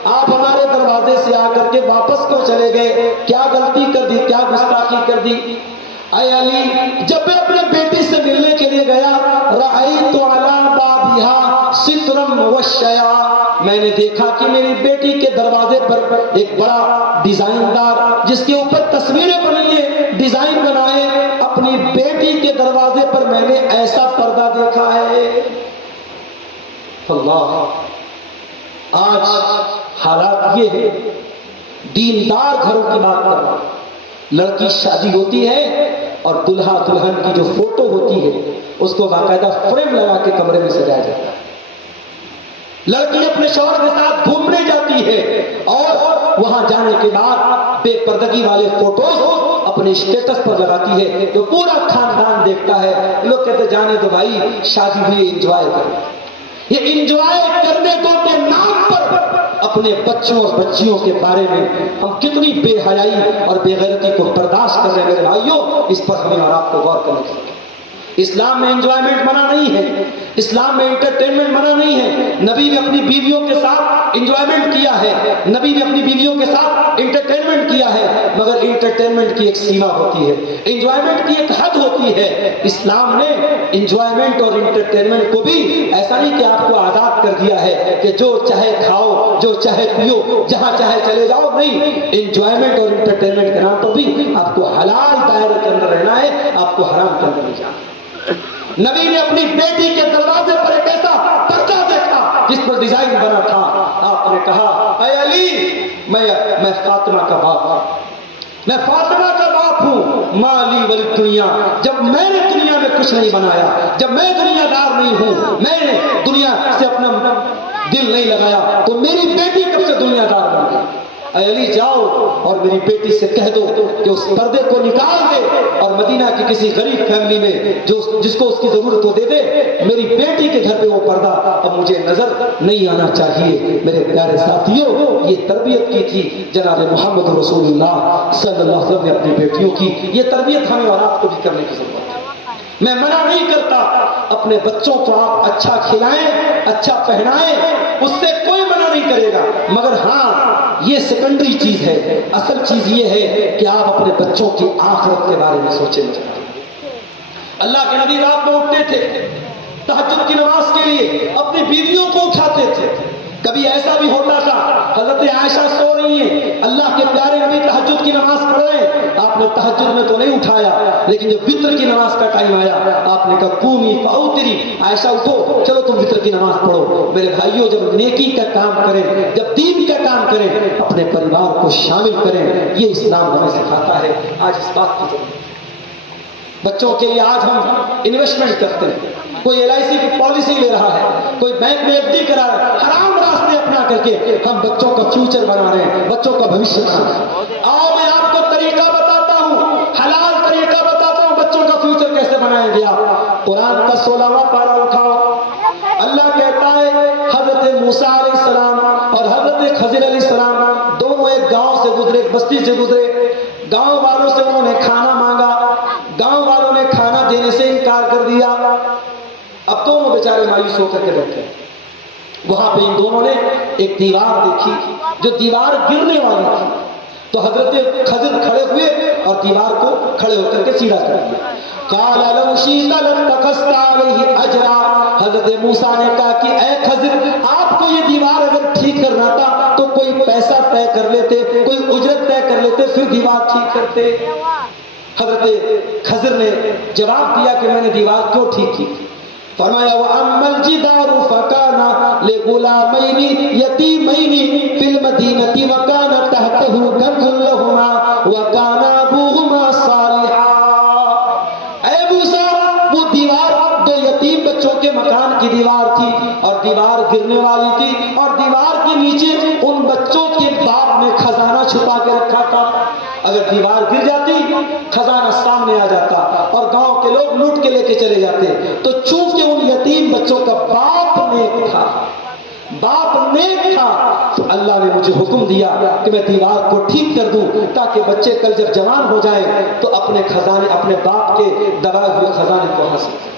آپ ہمارے دروازے سے آ کر کے واپس کیوں چلے گئے؟ کیا غلطی کر دی، کیا گستاخی کر دی؟ اے علی، جب میں اپنے بیٹی سے ملنے کے لیے گیا، رأیت علی بابھا سترم وشیا، میں نے دیکھا کہ میری بیٹی کے دروازے پر ایک بڑا ڈیزائن دار جس کے اوپر تصویریں بنی ہیں، ڈیزائن بنائے، اپنی بیٹی کے دروازے پر میں نے ایسا پردہ دیکھا ہے. اللہ، آج حالات یہ ہے، دیندار گھروں کی بات کر رہا ہوں، لڑکی شادی ہوتی ہے اور دلہا دلہن کی جو فوٹو ہوتی ہے اس کو باقاعدہ فریم لگا کے کمرے میں سجایا جاتا ہے. لڑکی اپنے شوہر کے ساتھ گھومنے جاتی ہے اور وہاں جانے کے بعد بے پردگی والے فوٹوز اپنے اسٹیٹس پر لگاتی ہے، تو پورا خاندان دیکھتا ہے. لوگ کہتے جانے تو بھائی، شادی ہوئی انجوائے کرو. یہ انجوائے کرنے دو کے نام پر اپنے بچوں اور بچیوں کے بارے میں ہم کتنی بے حیائی اور بے غیرتی کو برداشت کر رہے ہیں میرے بھائیوں. اس پر ہمیں اور آپ کو غور کرنا چاہیے. اسلام میں انجوائمنٹ منع نہیں ہے، اسلام میں انٹرٹینمنٹ منع نہیں ہے. نبی نے اپنی بیویوں کے ساتھ انجوائمنٹ کیا ہے، نبی نے اپنی بیویوں کے ساتھ انٹرٹینمنٹ کیا ہے، مگر انٹرٹینمنٹ کی ایک سیما ہوتی ہے، انجوائمنٹ کی ایک حد ہوتی ہے. اسلام نے انجوائمنٹ اور انٹرٹینمنٹ کو بھی ایسا نہیں کہ آپ کو آزاد کر دیا ہے کہ جو چاہے کھاؤ، جو چاہے پیو، جہاں چاہے چلے جاؤ. نہیں، انجوائمنٹ اور انٹرٹینمنٹ کے نام پر بھی آپ کو حلال دائرے کے اندر رہنا ہے، آپ کو حرام کے اندر نہیں جانا. نبی نے اپنی بیٹی کے دروازے پر ایک ایسا پردہ دیکھا جس پر ڈیزائن بنا تھا. آپ نے کہا اے علی، میں فاطمہ کا باپ ہوں، میں فاطمہ کا باپ ہوں. مالی ولی دنیا، جب میں نے دنیا میں کچھ نہیں بنایا، جب میں دنیا دار نہیں ہوں، میں نے دنیا سے اپنا دل نہیں لگایا، تو میری بیٹی کب سے دنیا دار بن گئی؟ اے علی، جاؤ اور میری بیٹی سے کہہ دو کہ اس پردے کو نکال دے اور مدینہ کی کسی غریب فیملی میں جس کو اس کی ضرورت ہو دے دے. میری بیٹی کے گھر پہ وہ پردہ اب مجھے نظر نہیں آنا چاہیے. میرے پیارے ساتھیوں، یہ تربیت کی تھی جناب محمد رسول اللہ صلی اللہ علیہ وسلم نے اپنی بیٹیوں کی. یہ تربیت ہمیں اور آپ کو بھی کرنے کی ضرورت ہے. میں منع نہیں کرتا، اپنے بچوں کو آپ اچھا کھلائیں، اچھا پہنائیں، اس سے کوئی منع نہیں کرے گا، مگر ہاں یہ سیکنڈری چیز ہے. اصل چیز یہ ہے کہ آپ اپنے بچوں کی آخرت کے بارے میں سوچیں. اللہ کے نبی رات میں اٹھتے تھے تہجد کی نماز کے لیے، اپنی بیویوں کو اٹھاتے تھے. کبھی ایسا بھی ہوتا تھا حضرت عائشہ سو رہی ہیں، اللہ کے پیارے نبی تہجد کی نماز پڑھ رہے ہیں، آپ نے تہجد میں تو نہیں اٹھایا، لیکن جب وتر کی نماز کا ٹائم آیا آپ نے کہا قومی فاوتری، عائشہ اٹھو، چلو تم وتر کی نماز پڑھو. میرے بھائیوں، جب نیکی کا کام کریں، جب دین کا کام کریں، اپنے پریوار کو شامل کریں. یہ اسلام ہمیں سکھاتا ہے. آج اس بات کی ضرورت ہے. بچوں کے لیے آج ہم انویسٹمنٹ کرتے ہیں، کوئی LIC کی پالیسی لے رہا ہے، کوئی بینک میں FD کرا رہا ہے، حرام راستے اپنا کر کے ہم بچوں کا فیوچر بنا رہے ہیں، بچوں کا بھوشیہ بنا رہے ہیں. آؤ میں آپ کو طریقہ بتاتا ہوں، حلال طریقہ بتاتا ہوں بچوں کا فیوچر کیسے بنائیں گے آپ. قرآن کا 16واں پارہ اٹھاؤ. اللہ کہتا ہے حضرت موسیٰ علیہ السلام اور حضرت خضر علیہ السلام دونوں ایک گاؤں سے گزرے، ایک بستی سے گزرے. گاؤں والوں سے انہوں نے کھانا مانگا، گاؤں والوں نے کھانا دینے سے انکار کر دیا. اب دونوں بیچارے مایوس ہو کر کے بیٹھے. وہاں پہ ان دونوں نے ایک دیوار دیکھی جو دیوار گرنے والی تھی، تو حضرت خضر کھڑے ہوئے اور دیوار کو کھڑے ہو کر کے سیدھا کر دیا. قال لو شئت لاتخذت علیہ اجرا، حضرت موسیٰ نے کہا کہ اے خضر، آپ کو یہ دیوار اگر ٹھیک کرنا تھا تو کوئی پیسہ طے کر لیتے، کوئی اجرت طے کر لیتے، پھر دیوار ٹھیک کرتے. حضرت خضر نے جواب دیا کہ میں نے دیوار کیوں ٹھیک کی. فرمایا وَأَمَّا الْجِدَارُ فَكَانَ لِغُلَامَيْنِ يَتِيمَيْنِ فِي الْمَدِينَةِ وَكَانَ تَحْتَهُ كَنْزٌ لَهُمَا وَكَانَ أَبُوهُمَا صَالِحًا. اے موسیٰ، وہ دیوار دو یتیم بچوں کے مکان کی دیوار تھی اور دیوار گرنے والی تھی، اور دیوار کے نیچے ان بچوں کے باپ نے خزانہ چھپا کے رکھا تھا. اگر دیوار گر جاتی خزانہ سامنے آ جاتا اور گاؤں کے لوگ لوٹ کے لے کے چلے جاتے. تو چونکہ ان یتیم بچوں کا باپ نیک تھا، باپ نیک تھا تو اللہ نے مجھے حکم دیا کہ میں دیوار کو ٹھیک کر دوں تاکہ بچے کل جب جوان ہو جائیں تو اپنے خزانے، اپنے باپ کے دبائے ہوئے خزانے کو حاصل کریں۔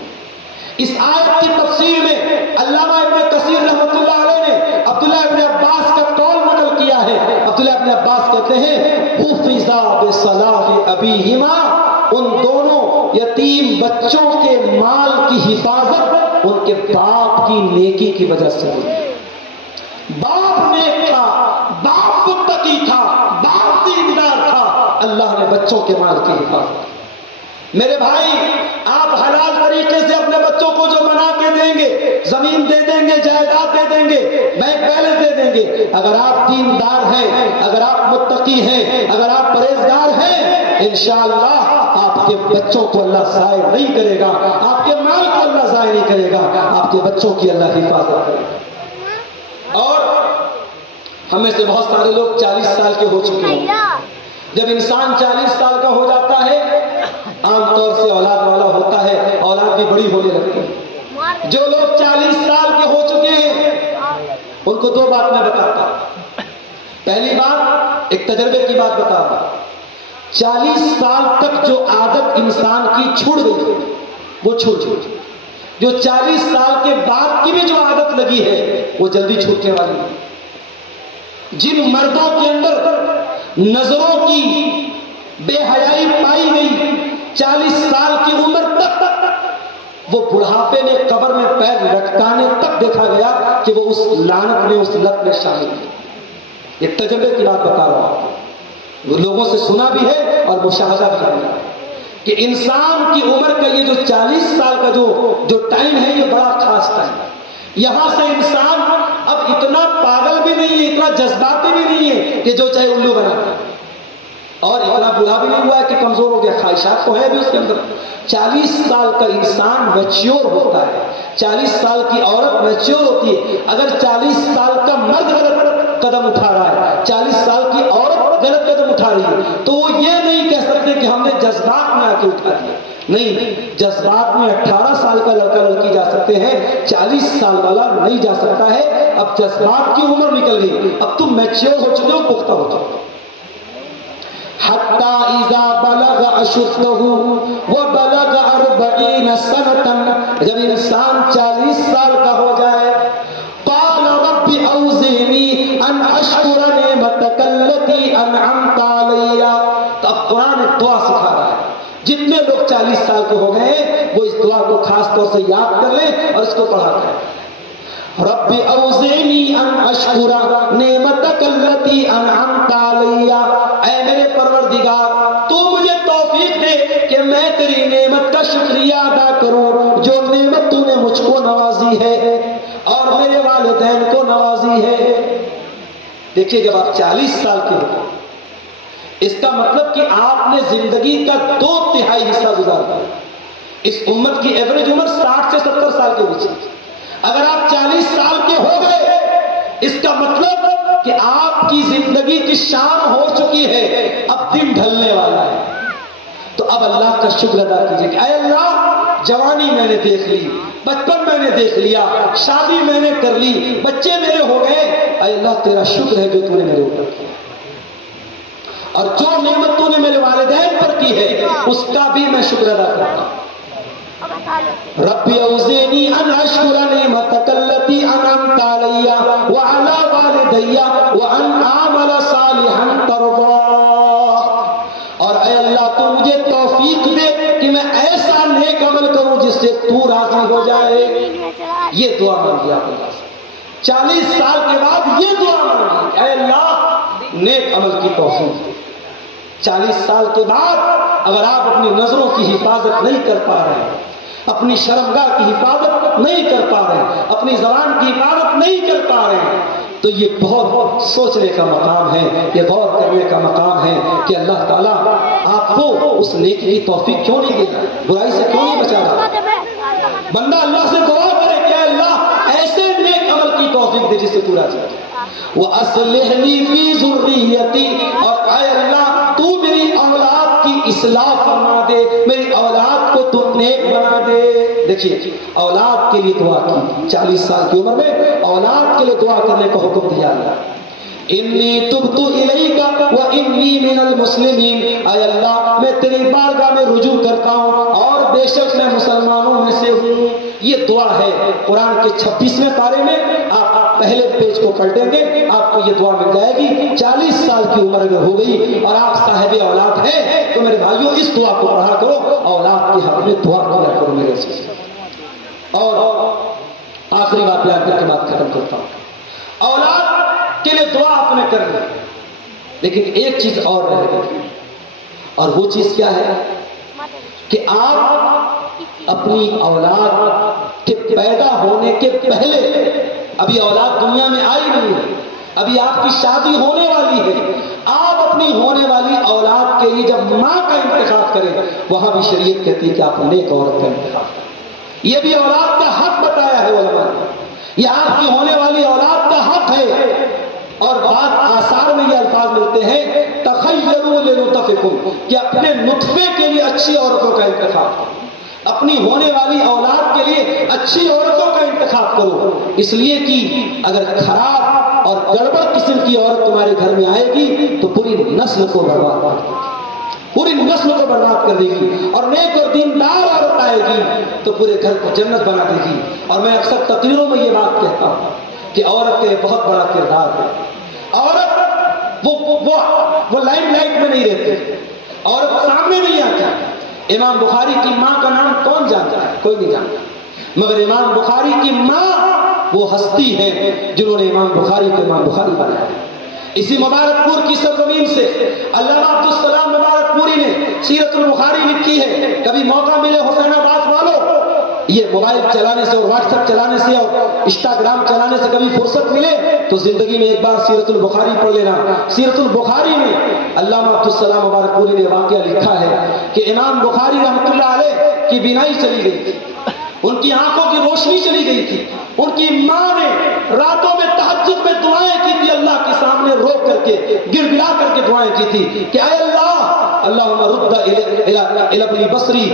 اس آیت کی تفسیر میں علامہ ابن کثیر رحمۃ اللہ علیہ نے عبداللہ ابن عباس کا قول نقل کیا ہے۔ عبداللہ ابن عباس کہتے ہیں حفظا بصلاح ابیہما، ان دونوں یتیم بچوں کے مال کی حفاظت ان کے باپ کی نیکی کی وجہ سے ہوئی۔ باپ نیک تھا، باپ متقی تھا، باپ دیندار تھا، اللہ نے بچوں کے مال کی حفاظت۔ میرے بھائی، آپ حلال طریقے سے اپنے بچوں کو جو بنا کے دیں گے، زمین دے دیں گے، جائیداد دے دیں گے، بینک بیلنس دے دیں گے، اگر آپ دیندار ہیں، اگر آپ متقی ہیں، اگر آپ پرہیزگار ہیں، انشاءاللہ آپ کے بچوں کو اللہ ضائع نہیں کرے گا، آپ کے مال کو اللہ ضائع نہیں کرے گا، آپ کے بچوں کی اللہ حفاظت کرے گا۔ اور ہمیں سے بہت سارے لوگ 40 سال کے ہو چکے ہیں۔ جب انسان 40 سال کا ہو جاتا ہے، عام طور سے اولاد والا ہوتا ہے، اولاد بھی بڑی ہونے لگتی ہے۔ جو لوگ 40 سال کے ہو چکے ہیں ان کو دو بات میں بتاتا ہوں۔ پہلی بات ایک تجربے کی بات بتاتا ہوں۔ 40 سال تک جو عادت انسان کی چھوڑ گئی وہ چھوٹ گئی، جو 40 سال کے بعد کی بھی جو عادت لگی ہے وہ جلدی چھوٹنے والی ہے۔ جن مردوں کے اندر نظروں کی بے حیائی پائی گئی 40 سال کی عمر تک، وہ بڑھاپے میں قبر میں پیر لٹکانے تک دیکھا گیا کہ وہ اس لعنت میں، اس لت میں شامل ہے۔ یہ تجربے کی بات بتا رہا ہوں، وہ لوگوں سے سنا بھی ہے اور مشاہدہ بھی ہے کہ انسان کی عمر کا یہ جو 40 سال کا جو ٹائم ہے یہ بڑا خاص ٹائم ہے۔ یہاں سے انسان اب اتنا پاگل بھی نہیں ہے، اتنا جذباتی بھی نہیں ہے کہ جو چاہے الو بنا، اور اتنا بوڑھا بھی نہیں ہوا ہے کہ کمزور ہو گیا، خواہشات تو ہے بھی اس کے اندر۔ 40 سال کا انسان میچیور ہوتا ہے، 40 سال کی عورت میچیور ہوتی ہے۔ اگر 40 سال کا مرد غلط قدم اٹھا رہا ہے، 40 سال کی عورت غلط قدم اٹھا رہی ہے، تو وہ یہ نہیں کہہ سکتے کہ ہم نے جذبات میں آ کے اٹھا دیا۔ نہیں، جذبات میں 18 سال کا لڑکا لڑکی جا سکتے ہیں، 40 سال والا نہیں جا سکتا ہے۔ اب جذبات کی عمر نکل گئی، اب تم میچیور ہو چکے ہو، پختہ ہو چکے ہو۔ حتی اذا بلغ اشدہ وبلغ 40 سنة، جب انسان 40 سال کا ہو جائے، قال رب اوزعنی ان اشکر نعمتک التی انعمت علی، تو اب قرآن ایک دعا سکھا رہا ہے۔ جتنے لوگ 40 سال کے ہو گئے وہ اس دعا کو خاص طور سے یاد کر لیں اور اس کو پڑھا کریں۔ رب اوزعنی ان اشکر نعمتک التی انعمت علی، اے میرے پروردگار تو مجھے توفیق دے کہ میں تیری نعمت کا شکریہ ادا کروں، جو نعمت تو نے مجھ کو نوازی ہے اور میرے والدین کو نوازی ہے۔ دیکھیے، جب آپ 40 سال کے ہو، اس کا مطلب کہ آپ نے زندگی کا 2/3 حصہ گزار دیا۔ اس امت کی ایوریج عمر 60 سے 70 سال کے بیچ ہے۔ اگر آپ 40 سال کے ہو گئے، اس کا مطلب کہ آپ کی زندگی کی شام ہو چکی ہے، اب دن ڈھلنے والا ہے۔ تو اب اللہ کا شکر ادا کیجیے کہ اے اللہ، جوانی میں نے دیکھ لی، بچپن میں نے دیکھ لیا، شادی میں نے کر لی، بچے میرے ہو گئے، اے اللہ تیرا شکر ہے جو تو نے میرے اوپر کیا، اور جو نعمت تو نے میرے والدین پر کی ہے اس کا بھی میں شکر ادا کرتا ہوں۔ رب اوزعنی ان اشکر نعمتک التی انعمت علی وعلی والدی وان اعمل صالحا ترضاه، اور اے اللہ تو مجھے توفیق دے کہ میں ایسا نیک عمل کروں جس سے تو راضی ہو جائے۔ یہ دعا مانگی آپ اللہ سے، 40 سال کے بعد یہ دعا مانگی، اے اللہ نیک عمل کی توفیق دے۔ 40 سال کے بعد اگر آپ اپنی نظروں کی حفاظت نہیں کر پا رہے ہیں، اپنی شرمگاہ کی حفاظت نہیں کر پا رہے ہیں، اپنی زبان کی حفاظت نہیں کر پا رہے ہیں، تو یہ بہت سوچنے کا مقام ہے، یہ غور کرنے کا مقام ہے کہ اللہ تعالیٰ آپ کو اس نیکی کی توفیق کیوں نہیں دے رہا، برائی سے کیوں نہیں بچا رہا۔ بندہ اللہ سے دعا کرے کہ اے اللہ ایسے نیک عمل کی توفیق دے جس سے پورا چاہے۔ وَأَصْلِحْ لِي فِي ذُرِّيَّتِي، اور اے اللہ تو میری اولاد کی اصلاح فرما دے، میری اولاد کو تو نیک بنا دے. دیکھیے اولاد کے لیے دعا کی, 40 سال کی عمر میں اولاد کے لیے دعا کرنے کا حکم دیا اللہ. انی تبت الیک وانی من المسلمین, اے اللہ میں تیری بارگاہ میں رجوع کرتا ہوں اور بے شک میں مسلمانوں میں سے ہوں. یہ دعا ہے قرآن کے 26ویں پارے میں. آپ پہلے پیج کو پلٹیں گے, آپ کو یہ دعا مل جائے گی. 40 سال کی عمر اگر ہو گئی اور آپ صاحب اولاد ہیں تو میرے بھائیوں اس دعا کو پڑھا کرو, اولاد کے حق میں دعا کیا کرو میرے سے. اور آخری بات بیان کر کے بات ختم کرتا ہوں. اولاد کے لیے دعا آپ نے کر لی, لیکن ایک چیز اور رہ گئی, اور وہ چیز کیا ہے کہ آپ اپنی اولاد کے پیدا ہونے کے پہلے, ابھی اولاد دنیا میں آئی نہیں ہے, ابھی آپ کی شادی ہونے والی ہے, آپ اپنی ہونے والی اولاد کے لیے جب ماں کا انتخاب کریں, وہاں بھی شریعت کہتی ہے کہ آپ نیک عورت کا انتخاب کریں. یہ بھی اولاد کا حق بتایا ہے علماء نے, یہ آپ کی ہونے والی اولاد کا حق ہے. اور بات آثار میں یہ الفاظ ملتے ہیں تخیروا لنطفکم, کہ اپنے نطفے کے لیے اچھی عورتوں کا انتخاب کرو, اپنی ہونے والی اولاد کے لیے اچھی عورتوں کا انتخاب کرو. اس لیے کہ اگر خراب اور گڑبڑ قسم کی عورت تمہارے گھر میں آئے گی تو پوری نسل کو برباد کر دے گی, پوری نسل کو برباد کر دے گی. اور نیک اور دیندار عورت آئے گی تو پورے گھر کو جنت بنا دے گی. اور میں اکثر تقریروں میں یہ بات کہتا ہوں کہ عورت کا بہت بڑا کردار ہے. عورت وہ لائم لائٹ میں نہیں رہتے, عورت سامنے نہیں آتی. امام بخاری کی ماں کا نام کون جانتا ہے؟ کوئی نہیں جانتا, مگر امام بخاری کی ماں وہ ہستی ہے جنہوں نے امام بخاری کو امام بخاری بنایا. اسی مبارک پور کی سرزمین سے علامہ عبدالسلام مبارک پوری نے سیرت البخاری لکھی ہے. کبھی موقع ملے حسین آباد والوں, یہ موبائل چلانے سے اور واٹس ایپ چلانے سے اور انسٹاگرام چلانے سے کبھی فرصت ملے تو زندگی میں ایک بار سیرت البخاری پڑھ لینا. سیرت البخاری میں علامہ عبدالسلام مبارک پوری نے واقعہ لکھا ہے کہ امام بخاری رحمۃ اللہ علیہ کی بینائی چلی گئی تھی, ان کی آنکھوں کی روشنی چلی گئی تھی. ان کی ماں نے راتوں میں تہجد میں دعائیں کی تھی, اللہ کے سامنے رو کر کے گر گڑا کر کے دعائیں کی تھی کہ اے اللہ اللہم رد الی ابنی بصری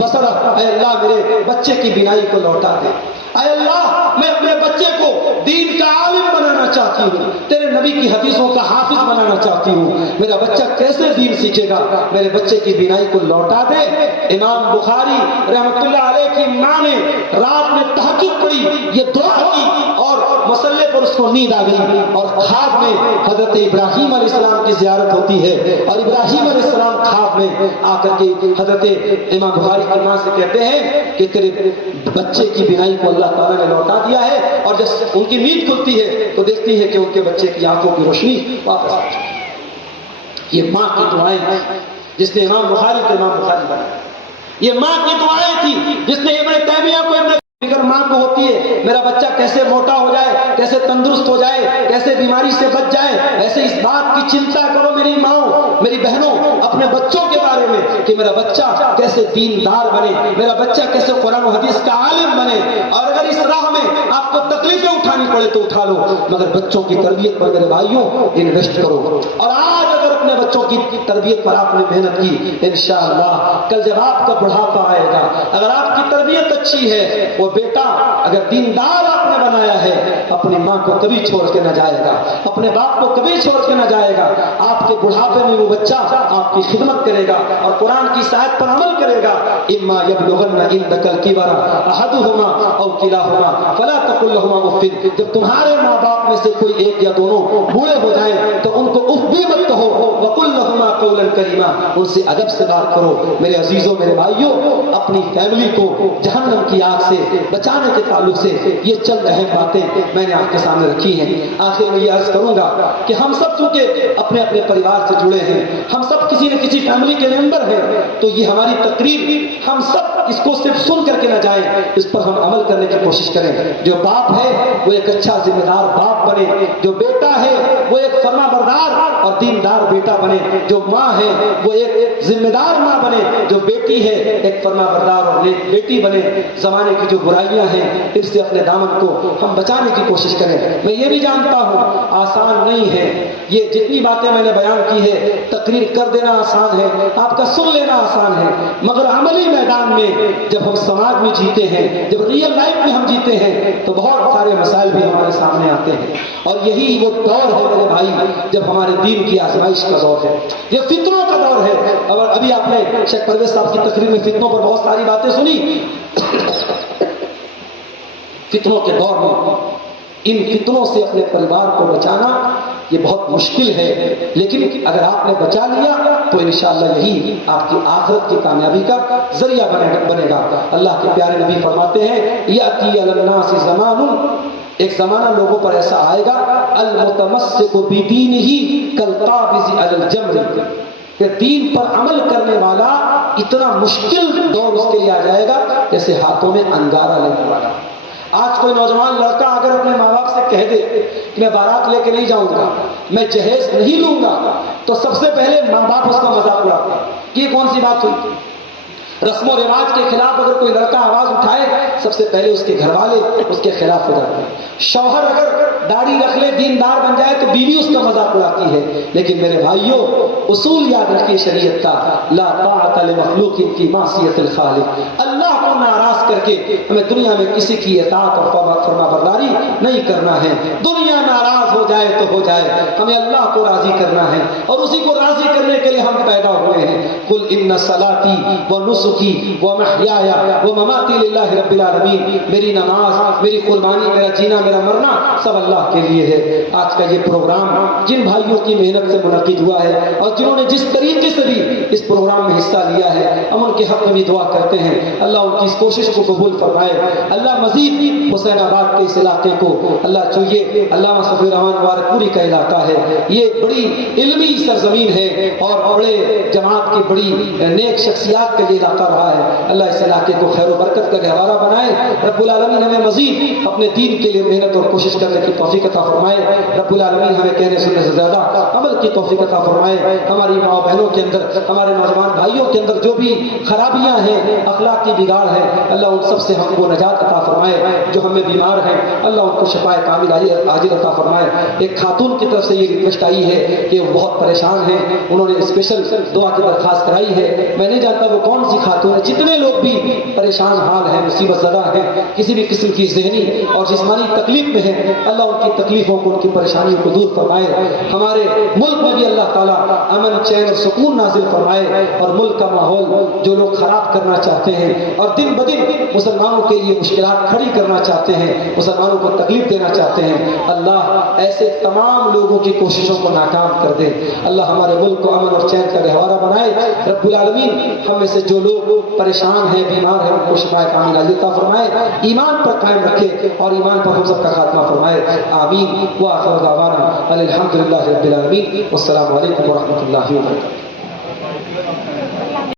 بصرہ, اے اللہ میرے بچے کی بینائی کو لوٹا دے. اے اللہ میں اپنے بچے کو دین کا عالم بنانا چاہتی ہوں, تیرے نبی کی حدیثوں کا حافظ بنانا چاہتی ہوں. میرا بچہ کیسے دین سیکھے گا؟ میرے بچے کی بینائی کو لوٹا دے. امام بخاری رحمۃ اللہ علیہ کی ماں نے رات میں تہجد پڑھی, یہ دعا کی اور مسلح پر اس کو نیند آ گئی. اور خواب میں حضرت ابراہیم علیہ السلام کی زیارت ہوتی ہے, اور ابراہیم علیہ السلام خواب میں آ کر کے حضرت امام بخاری کی ماں سے کہتے ہیں کہ تیرے بچے کی بینائی کو اللہ تعالیٰ نے لوٹا دیا ہے. اور جب ان کی نیند کھلتی ہے تو دیکھتی ہے کہ ان کے بچے کی آنکھوں کی روشنی واپس آ چکی ہے. یہ ماں کی دعائیں ہیں جس نے امام بخاری کو امام بخاری بنایا. یہ ماں کی دعائیں تھی جس نے ابن تیمیہ کو فکر ماں کو ہوتی ہے میرا بچہ کیسے موٹا ہو جائے, کیسے تندرست ہو جائے, کیسے بیماری سے بچ جائے. ایسے اس بات کی چنتا کرو میری ماں میری بہنوں اپنے بچوں کے بارے میں کہ میرا بچہ کیسے دیندار بنے, میرا بچہ کیسے قرآن و حدیث کا عالم بنے. اور اگر اس راہ میں آپ کو تکلیفیں اٹھانی پڑے تو اٹھا لو, مگر بچوں کی تربیت پر میرے بھائیوں انویسٹ کرو. اور آج اگر اپنے بچوں کی تربیت پر آپ نے محنت کی, انشاءاللہ کل جب آپ کا بڑھاپا آئے گا, اگر آپ کی تربیت اچھی ہے, وہ بیٹا اگر دیندار آپ نے بنایا ہے, اپنی ماں کو کبھی چھوڑ کے نہ جائے گا, اپنے باپ کو کبھی چھوڑ کے نہ جائے گا. آپ کے بڑھاپے میں وہ بچہ آپ کی خدمت کرے گا اور قرآن کی صحت پر عمل کرے گا. اما یبلغن عندک الکبر احدہما او کلاہما فلا تقل لہما اف, جب تمہارے ماں باپ میں سے کوئی ایک یا دونوں بوڑھے ہو جائیں تو ان کو اف بھی مت کہو. وقل لہما قولا کریما, ان سے ادب سے بات کرو. میرے عزیزوں میرے بھائیوں, اپنی فیملی کو جہنم کی آگ سے بچانے کے تعلق سے یہ چند اہم باتیں میں نے آپ کے سامنے رکھی ہیں. آخر میں یہ عرض کروں گا کہ ہم سب چونکہ اپنے اپنے پریوار سے جڑے ہیں, ہم سب کسی نہ کسی فیملی کے ممبر ہیں, تو یہ ہماری تقریر ہم سب اس کو صرف سن کر کے نہ جائیں, اس پر ہم عمل کرنے کی کوشش کریں. جو باپ ہے وہ ایک اچھا ذمہ دار باپ بنے, جو بیٹا ہے وہ ایک فرما بردار اور دیندار بیٹا بنے، جو ماں ہے وہ ایک ذمہ دار ماں بنے، جو بیٹی ہے ایک فرما بردار اور نیک بیٹی بنے۔ زمانے کی جو برائیاں ہیں ان سے اپنے دامن کو ہم بچانے کی کوشش کریں۔ میں یہ بھی جانتا ہوں آسان نہیں ہے، یہ جتنی باتیں میں نے بیان کی ہے تقریر کر دینا آسان ہے، آپ کا سن لینا آسان ہے، مگر عملی میدان میں جب ہم سماج میں جیتے ہیں، جب ریئل لائف میں ہم جیتے ہیں تو بہت سارے مسائل بھی ہمارے سامنے آتے ہیں، اور یہی وہ دور ہے میرے بھائی جب ہمارے دین کی آزمائش کا دور ہے، یہ فتنوں کا دور ہے۔ اور ابھی آپ نے شیخ پرویز صاحب کی تقریر میں فتنوں پر بہت ساری باتیں سنی۔ فتنوں کے دور میں ان فتنوں سے اپنے پریوار کو بچانا یہ بہت مشکل ہے، لیکن اگر آپ نے بچا لیا تو انشاءاللہ یہی آپ کی آخرت کی کامیابی کا ذریعہ بنے گا۔ اللہ کے پیارے نبی فرماتے ہیں یأتی علی الناس زمان، ایک زمانہ لوگوں پر ایسا آئے گا المتمسک بدینہ کالقابض علی الجمر، کہ دین پر عمل کرنے والا اتنا مشکل دور اس کے لیے آ جائے گا جیسے ہاتھوں میں انگارہ لینے والا۔ آج کوئی نوجوان لڑکا اگر اپنے ماں باپ سے کہہ دے کہ میں بارات لے کے نہیں جاؤں گا، میں جہیز نہیں لوں گا، تو سب سے پہلے ماں باپ اس کا مذاق اڑاتے ہیں کہ یہ کون سی بات ہوئی۔ رسم و رواج کے خلاف اگر کوئی لڑکا آواز اٹھائے سب سے پہلے اس کے گھر والے اس کے خلاف ہو جاتے ہیں۔ شوہر اگر داڑھی رکھ لے دیندار بن جائے تو بیوی اس کا مذاق اڑاتی ہے۔ لیکن میرے بھائیوں اصول یاد رکھیے شریعت کا، لا طاعت لمخلوق فی معصیت الخالق، اللہ کو ناراض کر کے ہمیں دنیا میں کسی کی اطاعت اور فرما برداری نہیں کرنا ہے۔ دنیا ناراض ہو جائے تو ہو جائے، ہمیں اللہ کو راضی کرنا ہے، اور اسی کو راضی کرنے کے لیے ہم پیدا ہوئے ہیں۔ قل ان صلاتی و نسکی و محیایا و مماتی للہ رب العالمین، میری نماز، میری قربانی، میرا جینا، میرا مرنا سب اللہ کے لیے ہے۔ آج کا یہ پروگرام جن بھائیوں کی محنت سے منعقد ہوا ہے اور جنہوں نے جس طریقے سے بھی اس پروگرام میں حصہ لیا ہے، ہم ان کے حق میں بھی دعا کرتے ہیں اللہ ان کی اس کوشش کو قبول فرمائے۔ اللہ مزید حسین آباد کے اس علاقے کو اللہ چاہیے، علامہ صفی الرحمان مبارک پوری کا علاقہ ہے، یہ بڑی علمی سرزمین ہے اور بڑے جماعت کی بڑی نیک شخصیات کا یہ علاقہ رہا ہے۔ اللہ اس علاقے کو خیر و برکت کا گہوارہ بنائے۔ رب العالمین ہمیں مزید اپنے دین کے لیے محنت اور کوشش کرنے کی توفیق عطا فرمائے۔ رب العالمین ہمیں کہنے سننے سے زیادہ عمل کی توفیق عطا فرمائے۔ ہماری ماں بہنوں کے اندر، ہمارے نوجوان بھائیوں کے اندر جو بھی خرابیاں ہیں، اخلاق کی بگاڑ ہے، اللہ ان سب سے ہم کو نجات عطا فرمائے۔ جو ہمیں بیمار ہیں اللہ ان کو شفائے کامل عاجل عطا فرمائے۔ ایک خاتون کی طرف سے یہ ریکویسٹ آئی ہے کہ وہ بہت پریشان ہیں، انہوں نے اسپیشل دعا کی درخواست کرائی ہے۔ میں نہیں جانتا وہ کون سی خاتون ہے، جتنے لوگ بھی پریشان حال ہیں، مصیبت زدہ ہیں، کسی بھی قسم کی ذہنی اور جسمانی تکلیف میں ہیں، اللہ ان کی تکلیفوں کو، ان کی پریشانیوں کو دور فرمائے۔ ہمارے ملک میں بھی اللہ تعالیٰ امن، چین اور سکون نازل فرمائے، اور ملک کا ماحول جو لوگ خراب کرنا چاہتے ہیں اور دن بدن مسلمانوں کے لیے مشکلات کھڑی کرنا چاہتے ہیں، مسلمانوں کو تکلیف دینا چاہتے ہیں، اللہ ایسے تمام لوگوں کی کوششوں کو ناکام کر دے۔ اللہ ہمارے ملک کو امن اور چین کا گہوارہ بنائے۔ رب العالمین ہم میں سے جو لوگ پریشان ہیں، بیمار ہیں، ان کو شفائے کامل عطا فرمائے، ایمان پر قائم رکھے اور ایمان پر ہم سب کا خاتمہ فرمائے۔ آمین۔ وآخر دعوانا الحمدللہ رب العالمین، والسلام علیکم ورحمۃ اللہ وبرکاتہ۔